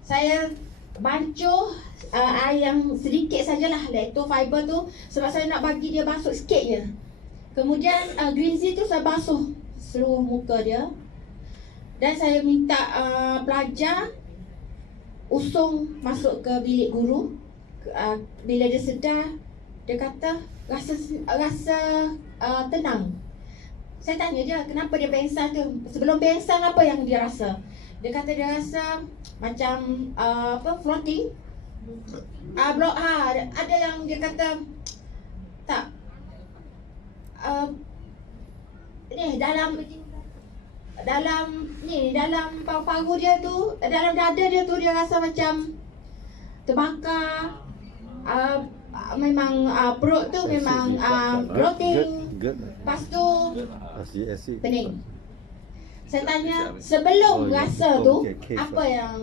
Saya bancuh air yang sedikit sajalah, lacto fiber tu, sebab saya nak bagi dia basuh sikit je. Kemudian Greenzy tu saya basuh seluruh muka dia. Dan saya minta pelajar usung masuk ke bilik guru. Bila dia sedar, dia kata rasa tenang. Saya tanya dia kenapa dia pengsan tu. Sebelum pengsan apa yang dia rasa? Dia kata dia rasa macam floating. Ada yang dia kata tak. Dalam paru-paru dia tu, dalam dada dia tu dia rasa macam terbakar. Memang perut tu memang bloating. Lepas tu pening. Saya tanya, sebelum rasa tu apa yang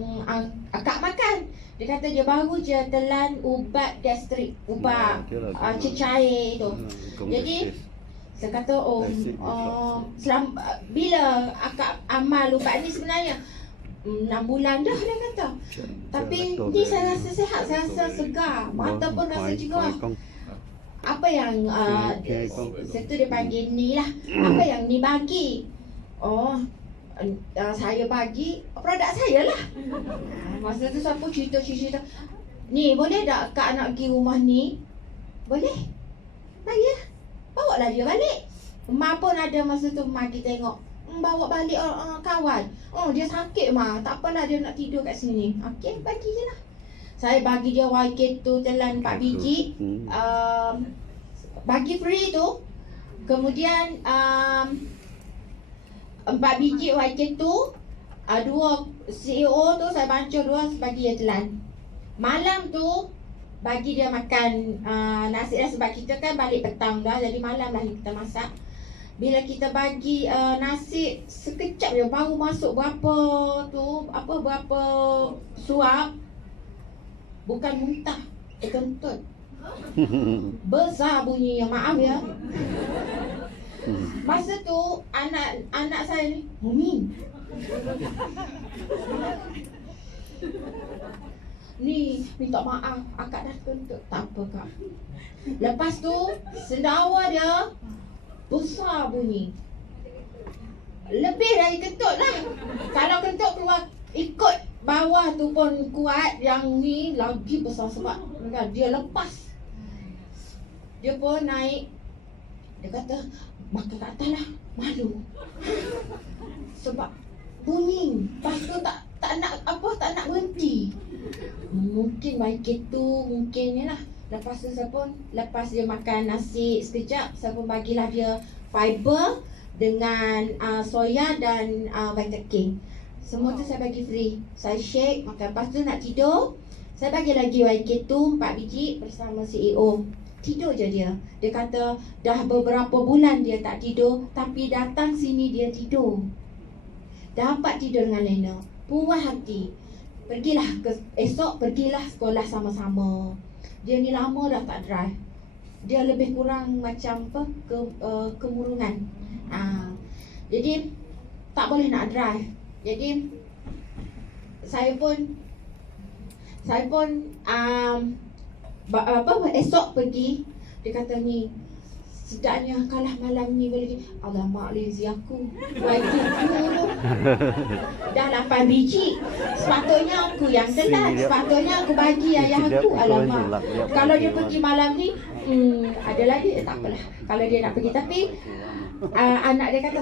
akak makan? Dia kata dia baru je telan ubat gastrik, ubat cecair tu. Jadi saya kata bila akak amal ubat ni sebenarnya 6 bulan dah dia kata. Tapi ni saya rasa sihat, saya rasa segar, mata pun rasa cerah. Apa yang satu dia panggil ni lah, apa yang ni bagi? Saya bagi produk saya lah. Masa tu siapa cerita, ni boleh tak kak nak pergi rumah ni? Boleh? Bagi lah, bawa lah dia balik. Mak pun ada masa tu magi tengok, bawa balik kawan. Dia sakit mah, tak apalah dia nak tidur kat sini. Okey, bagi je lah. Saya bagi dia YK tu telan 4 biji, bagi free tu. Kemudian 4 biji YK tu, 2 CEO tu saya bancuh 2 bagi dia telan. Malam tu bagi dia makan nasi lah sebab kita kan balik petang dah, jadi malam lah kita masak. Bila kita bagi nasi sekejap je baru masuk berapa suap, bukan muntah, terkentut. Besar bunyinya, maaf ya. Masa tu anak saya ni, Mumi, ni minta maaf, akak dah kentut. Tak apa kak. Lepas tu sendawa dia besar bunyi, lebih dari kentut lah. Kalau kentut keluar ikut bawah tu pun kuat, yang ni lagi besar sebab dia lepas. Dia pun naik Dia kata, makan kat atas lah, malu. Sebab bunyi, lepas tu tak nak berhenti. Mungkin YK tu, mungkin ni lah. Lepas tu saya pun, lepas dia makan nasi sekejap, saya pun bagilah dia fiber dengan soya dan Vita King. Semua tu saya bagi free. Saya shake, makan. Lepas tu nak tidur, saya bagi lagi YK tu 4 biji bersama CEO. Tidur je dia. Dia kata dah beberapa bulan dia tak tidur, tapi datang sini dia tidur. Dapat tidur dengan Lena. Puas hati. Esok pergilah sekolah sama-sama. Dia ni lama dah tak drive. Dia lebih kurang macam apa? Kemurungan. Jadi tak boleh nak drive. Jadi saya pun esok pergi. Dia kata ni sedapnya kalah malam ni boleh. Alamak, lazy aku. YK tu dah 8 biji. Sepatutnya aku yang telan. Sepatutnya aku bagi ayah aku. Alamak, kalau dia pergi malam ni ada lagi, tak apalah kalau dia nak pergi. Tapi anak dia kata,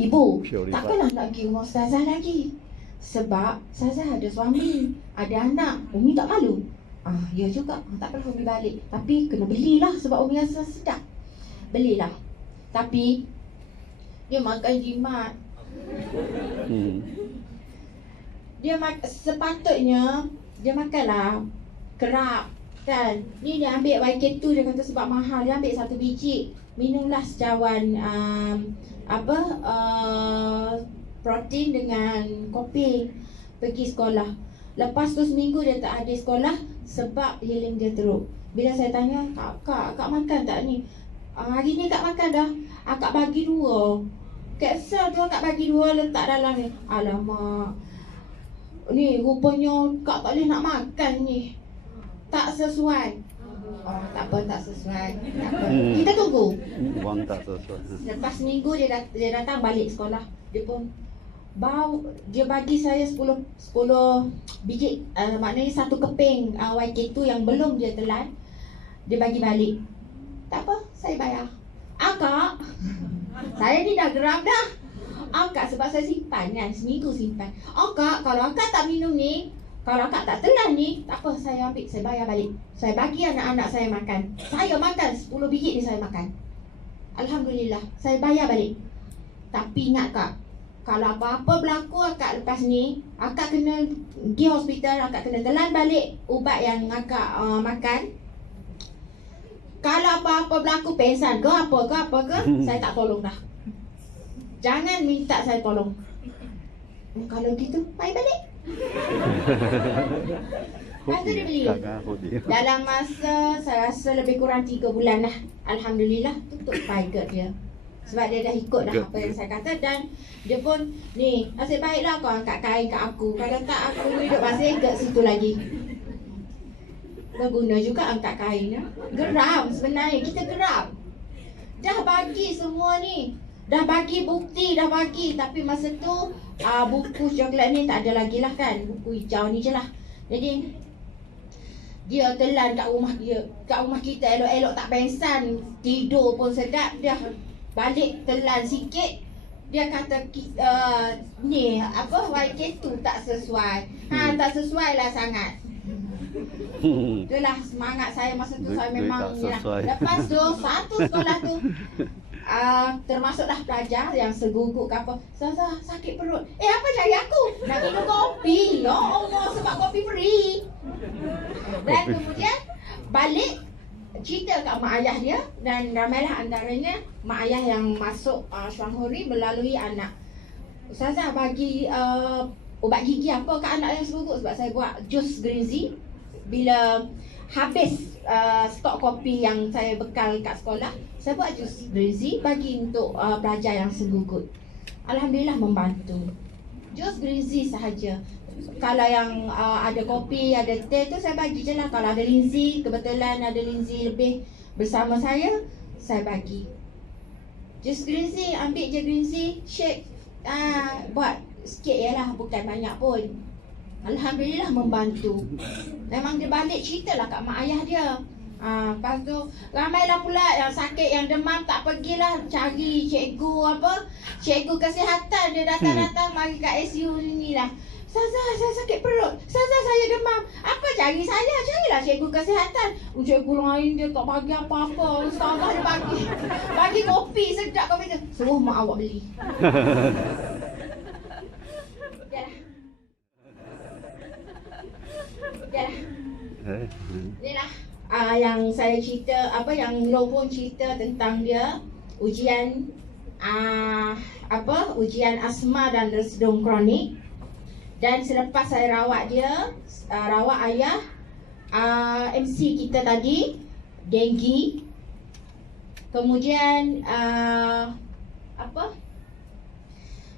ibu, takkanlah nak pergi rumah Ustazah lagi. Sebab Ustazah ada suami, ada anak. Umi tak malu? Ya juga, tak perlu Umi balik. Tapi kena belilah sebab Umi rasa sedap. Belilah. Tapi dia makan jimat. Sepatutnya dia makanlah kerap kan. Ni dia ambil YK2, dia kata sebab mahal, dia ambil 1 biji. Minumlah secawan protein dengan kopi. Pergi sekolah. Lepas tu seminggu dia tak ada sekolah sebab healing dia teruk. Bila saya tanya, Kak makan tak ni? Hari ni Kak makan dah. Kak bagi 2. Kapsul tu Kak bagi 2 letak dalam ni. Alamak, ni rupanya Kak tak boleh nak makan ni. Tak sesuai. Tak apa, tak sesuai. Tak apa. Kita tunggu. Wang tak sesuai. Lepas seminggu dia datang balik sekolah. Dia bagi saya 10 biji, maknanya 1 keping YK2 yang belum dia telan. Dia bagi balik. Tak apa, saya bayar. Kak, saya ni dah geram dah. Kak, sebab saya simpan kan, seminggu simpan. Kak, kalau Kak tak minum ni, kalau Kak tak telan ni, tak apa, saya ambil, saya bayar balik. Saya bagi anak-anak saya makan. Saya makan 10 biji ni, saya makan. Alhamdulillah, saya bayar balik. Tapi ingat Kak, kalau apa-apa berlaku Akak lepas ni, Akak kena pergi hospital, Akak kena telan balik ubat yang Akak makan. Kalau apa-apa berlaku, pengsan ke apa ke, saya tak tolong dah. Jangan minta saya tolong. Kalau gitu, bayar balik. Lepas tu dia beli. Dalam masa, saya rasa lebih kurang 3 bulan lah. Alhamdulillah, tutup target dia. Sebab dia dah ikut dah apa yang saya kata. Dan dia pun, ni, nasib baiklah kau angkat kain kat aku. Kalau tak, aku hidup masih kat situ lagi. Berguna juga angkat kain. Geram sebenarnya, kita geram. Dah bagi semua ni. Dah bagi bukti, dah bagi. Tapi masa tu, buku coklat ni tak ada lagi lah kan. Buku hijau ni je lah. Jadi, dia telan kat rumah dia. Kat rumah kita elok-elok tak pengsan. Tidur pun sedap. Dia balik telan sikit. Dia kata ni apa YK2 tak sesuai. Tak sesuai lah sangat. Itulah semangat saya masa tu. Saya memang lepas tu satu sekolah tu termasuklah pelajar yang seguguk ke apa. Saya sakit perut. Apa cari aku? Nak minum kopi. Ya Allah, sebab kopi free. Dan kemudian balik cerita kat mak ayah dia. Dan ramailah antaranya mak ayah yang masuk Syuanghuri melalui anak. Ustazah bagi ubat gigi apa kat anak yang seguguk. Sebab saya buat jus green tea. Bila habis stok kopi yang saya bekal kat sekolah, saya buat jus green tea bagi untuk pelajar yang segugut. Alhamdulillah membantu. Jus green tea sahaja. Kalau yang ada kopi, ada teh tu saya bagi je lah. Kalau ada linzi, kebetulan ada linzi lebih bersama saya bagi. Jus green tea, ambil je green tea, shake, buat sikit je lah, bukan banyak pun. Alhamdulillah membantu. Memang dia balik cerita lah kat mak ayah dia. Lepas tu ramailah pula yang sakit, yang demam tak pergilah cari cikgu cikgu kesihatan. Dia datang-datang mari kat ICU sini lah. Ustazah, saya sakit perut. Ustazah, saya demam. Apa cari saya? Carilah cikgu kesihatan. Cikgu lain dia tak bagi apa-apa. Ustazah dia bagi kopi sedap, kopi tu. Suruh mak awak beli. Inilah yang saya cerita, yang Loh pun cerita tentang dia ujian ujian asma dan resdung kronik. Dan selepas saya rawat dia, rawat ayah, MC kita tadi denggi. Kemudian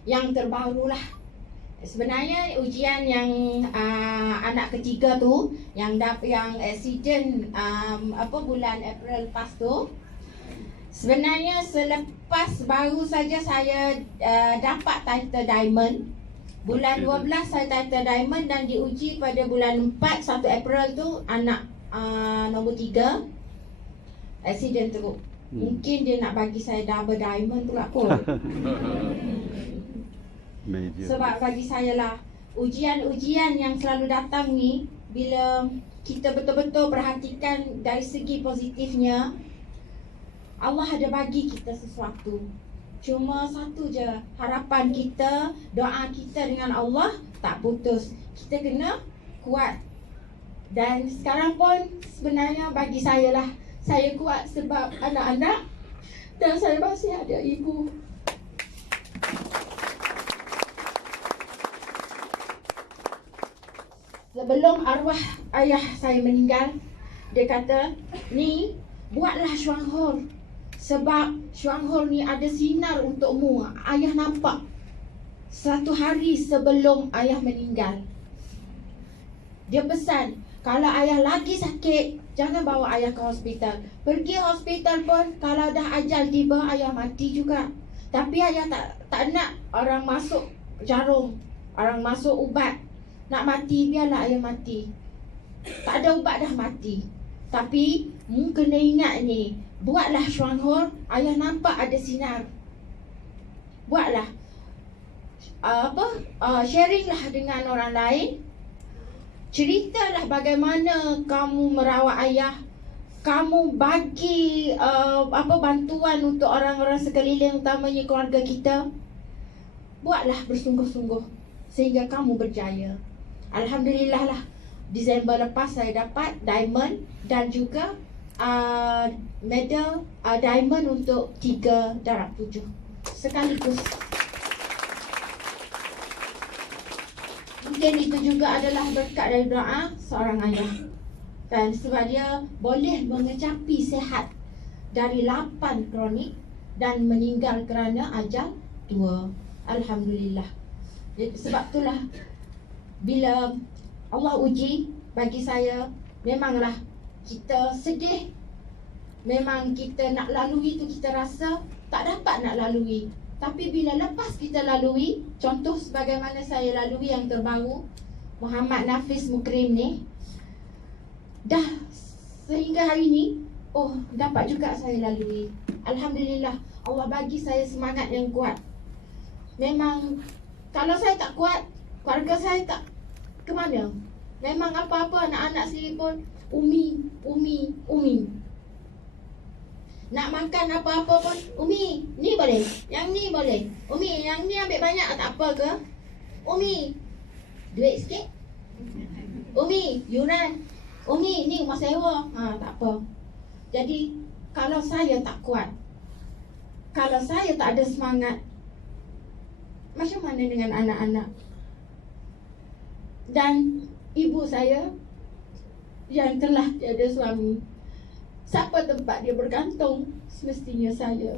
yang terbarulah, sebenarnya ujian yang anak ketiga tu yang accident bulan April lepas tu, sebenarnya selepas baru saja saya dapat title diamond. Bulan 12 saya title diamond dan diuji pada bulan 4, 1 April tu anak nombor 3 accident teruk. Mungkin dia nak bagi saya double diamond pula kot. Sebab bagi saya lah, ujian-ujian yang selalu datang ni, bila kita betul-betul perhatikan dari segi positifnya, Allah ada bagi kita sesuatu. Cuma satu je harapan kita, doa kita dengan Allah tak putus. Kita kena kuat. Dan sekarang pun sebenarnya bagi saya lah, saya kuat sebab anak-anak dan saya masih ada ibu. Sebelum arwah ayah saya meninggal, dia kata, ni buatlah syuanghor. Sebab syuanghor ni ada sinar untukmu. Ayah nampak 1 hari sebelum ayah meninggal. Dia pesan, kalau ayah lagi sakit, jangan bawa ayah ke hospital. Pergi hospital pun, kalau dah ajal tiba, ayah mati juga. Tapi ayah tak nak orang masuk jarum, orang masuk ubat. Nak mati, biarlah ayah mati. Tak ada ubat dah mati. Tapi kena ingat ni, buatlah syuanghor. Ayah nampak ada sinar. Buatlah sharinglah dengan orang lain. Ceritalah bagaimana kamu merawat ayah. Kamu bagi bantuan untuk orang-orang sekeliling, utamanya keluarga kita. Buatlah bersungguh-sungguh sehingga kamu berjaya. Alhamdulillah lah, Disember lepas saya dapat diamond dan juga medal diamond untuk 3 darab 7 sekaligus. Mungkin itu juga adalah berkat dari doa seorang ayah. Dan sebab dia boleh mengecapi sihat dari 8 kronik dan meninggal kerana ajal 2. Alhamdulillah. Sebab itulah bila Allah uji, bagi saya memanglah kita sedih. Memang kita nak lalui tu, kita rasa tak dapat nak lalui. Tapi bila lepas kita lalui, contoh sebagaimana saya lalui yang terbaru, Muhammad Nafis Mukrim ni, dah sehingga hari ni, dapat juga saya lalui. Alhamdulillah, Allah bagi saya semangat yang kuat. Memang kalau saya tak kuat, keluarga saya tak ke mana. Memang apa-apa anak-anak sendiri pun Umi. Nak makan apa-apa pun, Umi, ni boleh, yang ni boleh. Umi, yang ni ambil banyak tak apa ke? Umi, duit sikit. Umi, yuran. Umi, ni rumah sewa. Tak apa. Jadi, kalau saya tak kuat, kalau saya tak ada semangat, macam mana dengan anak-anak? Dan ibu saya yang telah tiada suami, siapa tempat dia bergantung? Semestinya saya.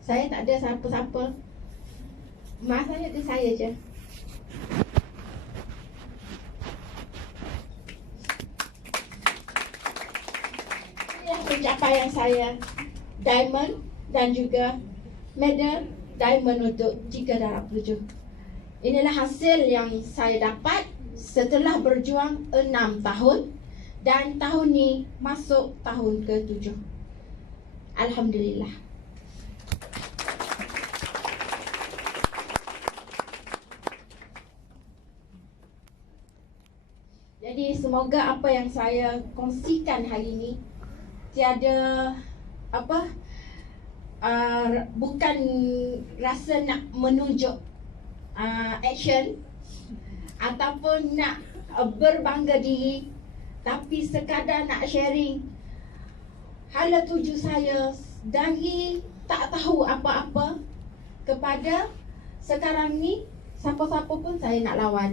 Saya tak ada siapa-siapa. Mak saya ada saya je. Inilah pencapaian saya. Diamond dan juga medal diamond untuk 3 darab 7. Inilah hasil yang saya dapat setelah berjuang 6 tahun Dan tahun ni masuk tahun ke-7. Alhamdulillah. Jadi semoga apa yang saya kongsikan hari ini tiada bukan rasa nak menunjuk action ataupun nak berbangga diri, tapi sekadar nak sharing hala tuju saya dari tak tahu apa-apa kepada sekarang ni siapa-siapa pun saya nak lawan.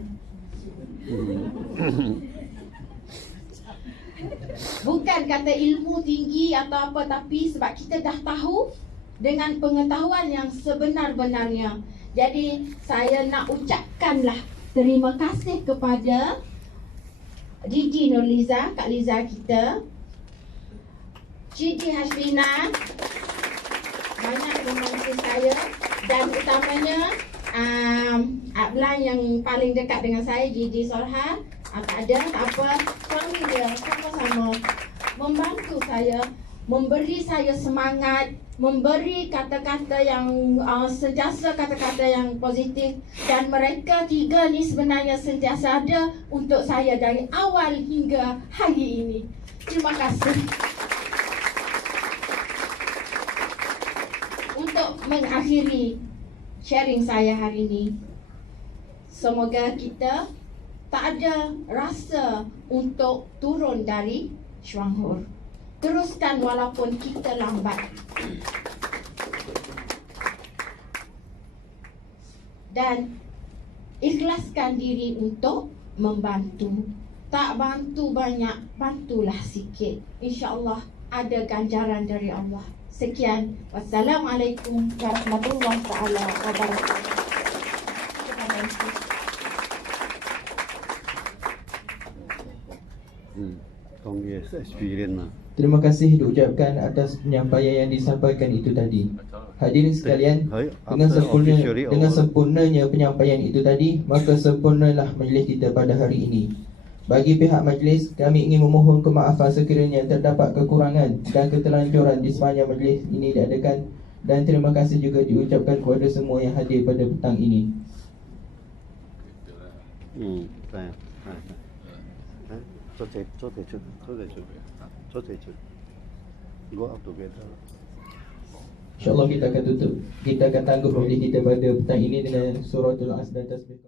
Bukan kata ilmu tinggi atau apa, tapi sebab kita dah tahu dengan pengetahuan yang sebenar-benarnya. Jadi saya nak ucapkanlah terima kasih kepada Gigi Nurliza, Kak Liza kita, Gigi Hashbina, banyak membantu saya, dan utamanya Ablan yang paling dekat dengan saya, Gigi Solha. Tak ada, tak apa, suami dia sama-sama membantu saya, memberi saya semangat, memberi kata-kata yang sentiasa kata-kata yang positif. Dan mereka tiga ni sebenarnya sentiasa ada untuk saya dari awal hingga hari ini. Terima kasih. Untuk mengakhiri sharing saya hari ini, semoga kita tak ada rasa untuk turun dari syuanghur. Teruskan walaupun kita lambat. Dan ikhlaskan diri untuk membantu. Tak bantu banyak, bantulah sikit. InsyaAllah ada ganjaran dari Allah. Sekian. Wassalamualaikum warahmatullahi wabarakatuh. Terima kasih. Terima kasih diucapkan atas penyampaian yang disampaikan itu tadi. Hadirin sekalian, dengan sempurnanya penyampaian itu tadi, maka sempurnalah majlis kita pada hari ini. Bagi pihak majlis, kami ingin memohon kemaafan sekiranya terdapat kekurangan dan keterlancuran di sepanjang majlis ini diadakan, dan terima kasih juga diucapkan kepada semua yang hadir pada petang ini. InsyaAllah kita akan tutup, kita akan tangguh majlis kita pada petang ini dengan suratul As dan tasbih.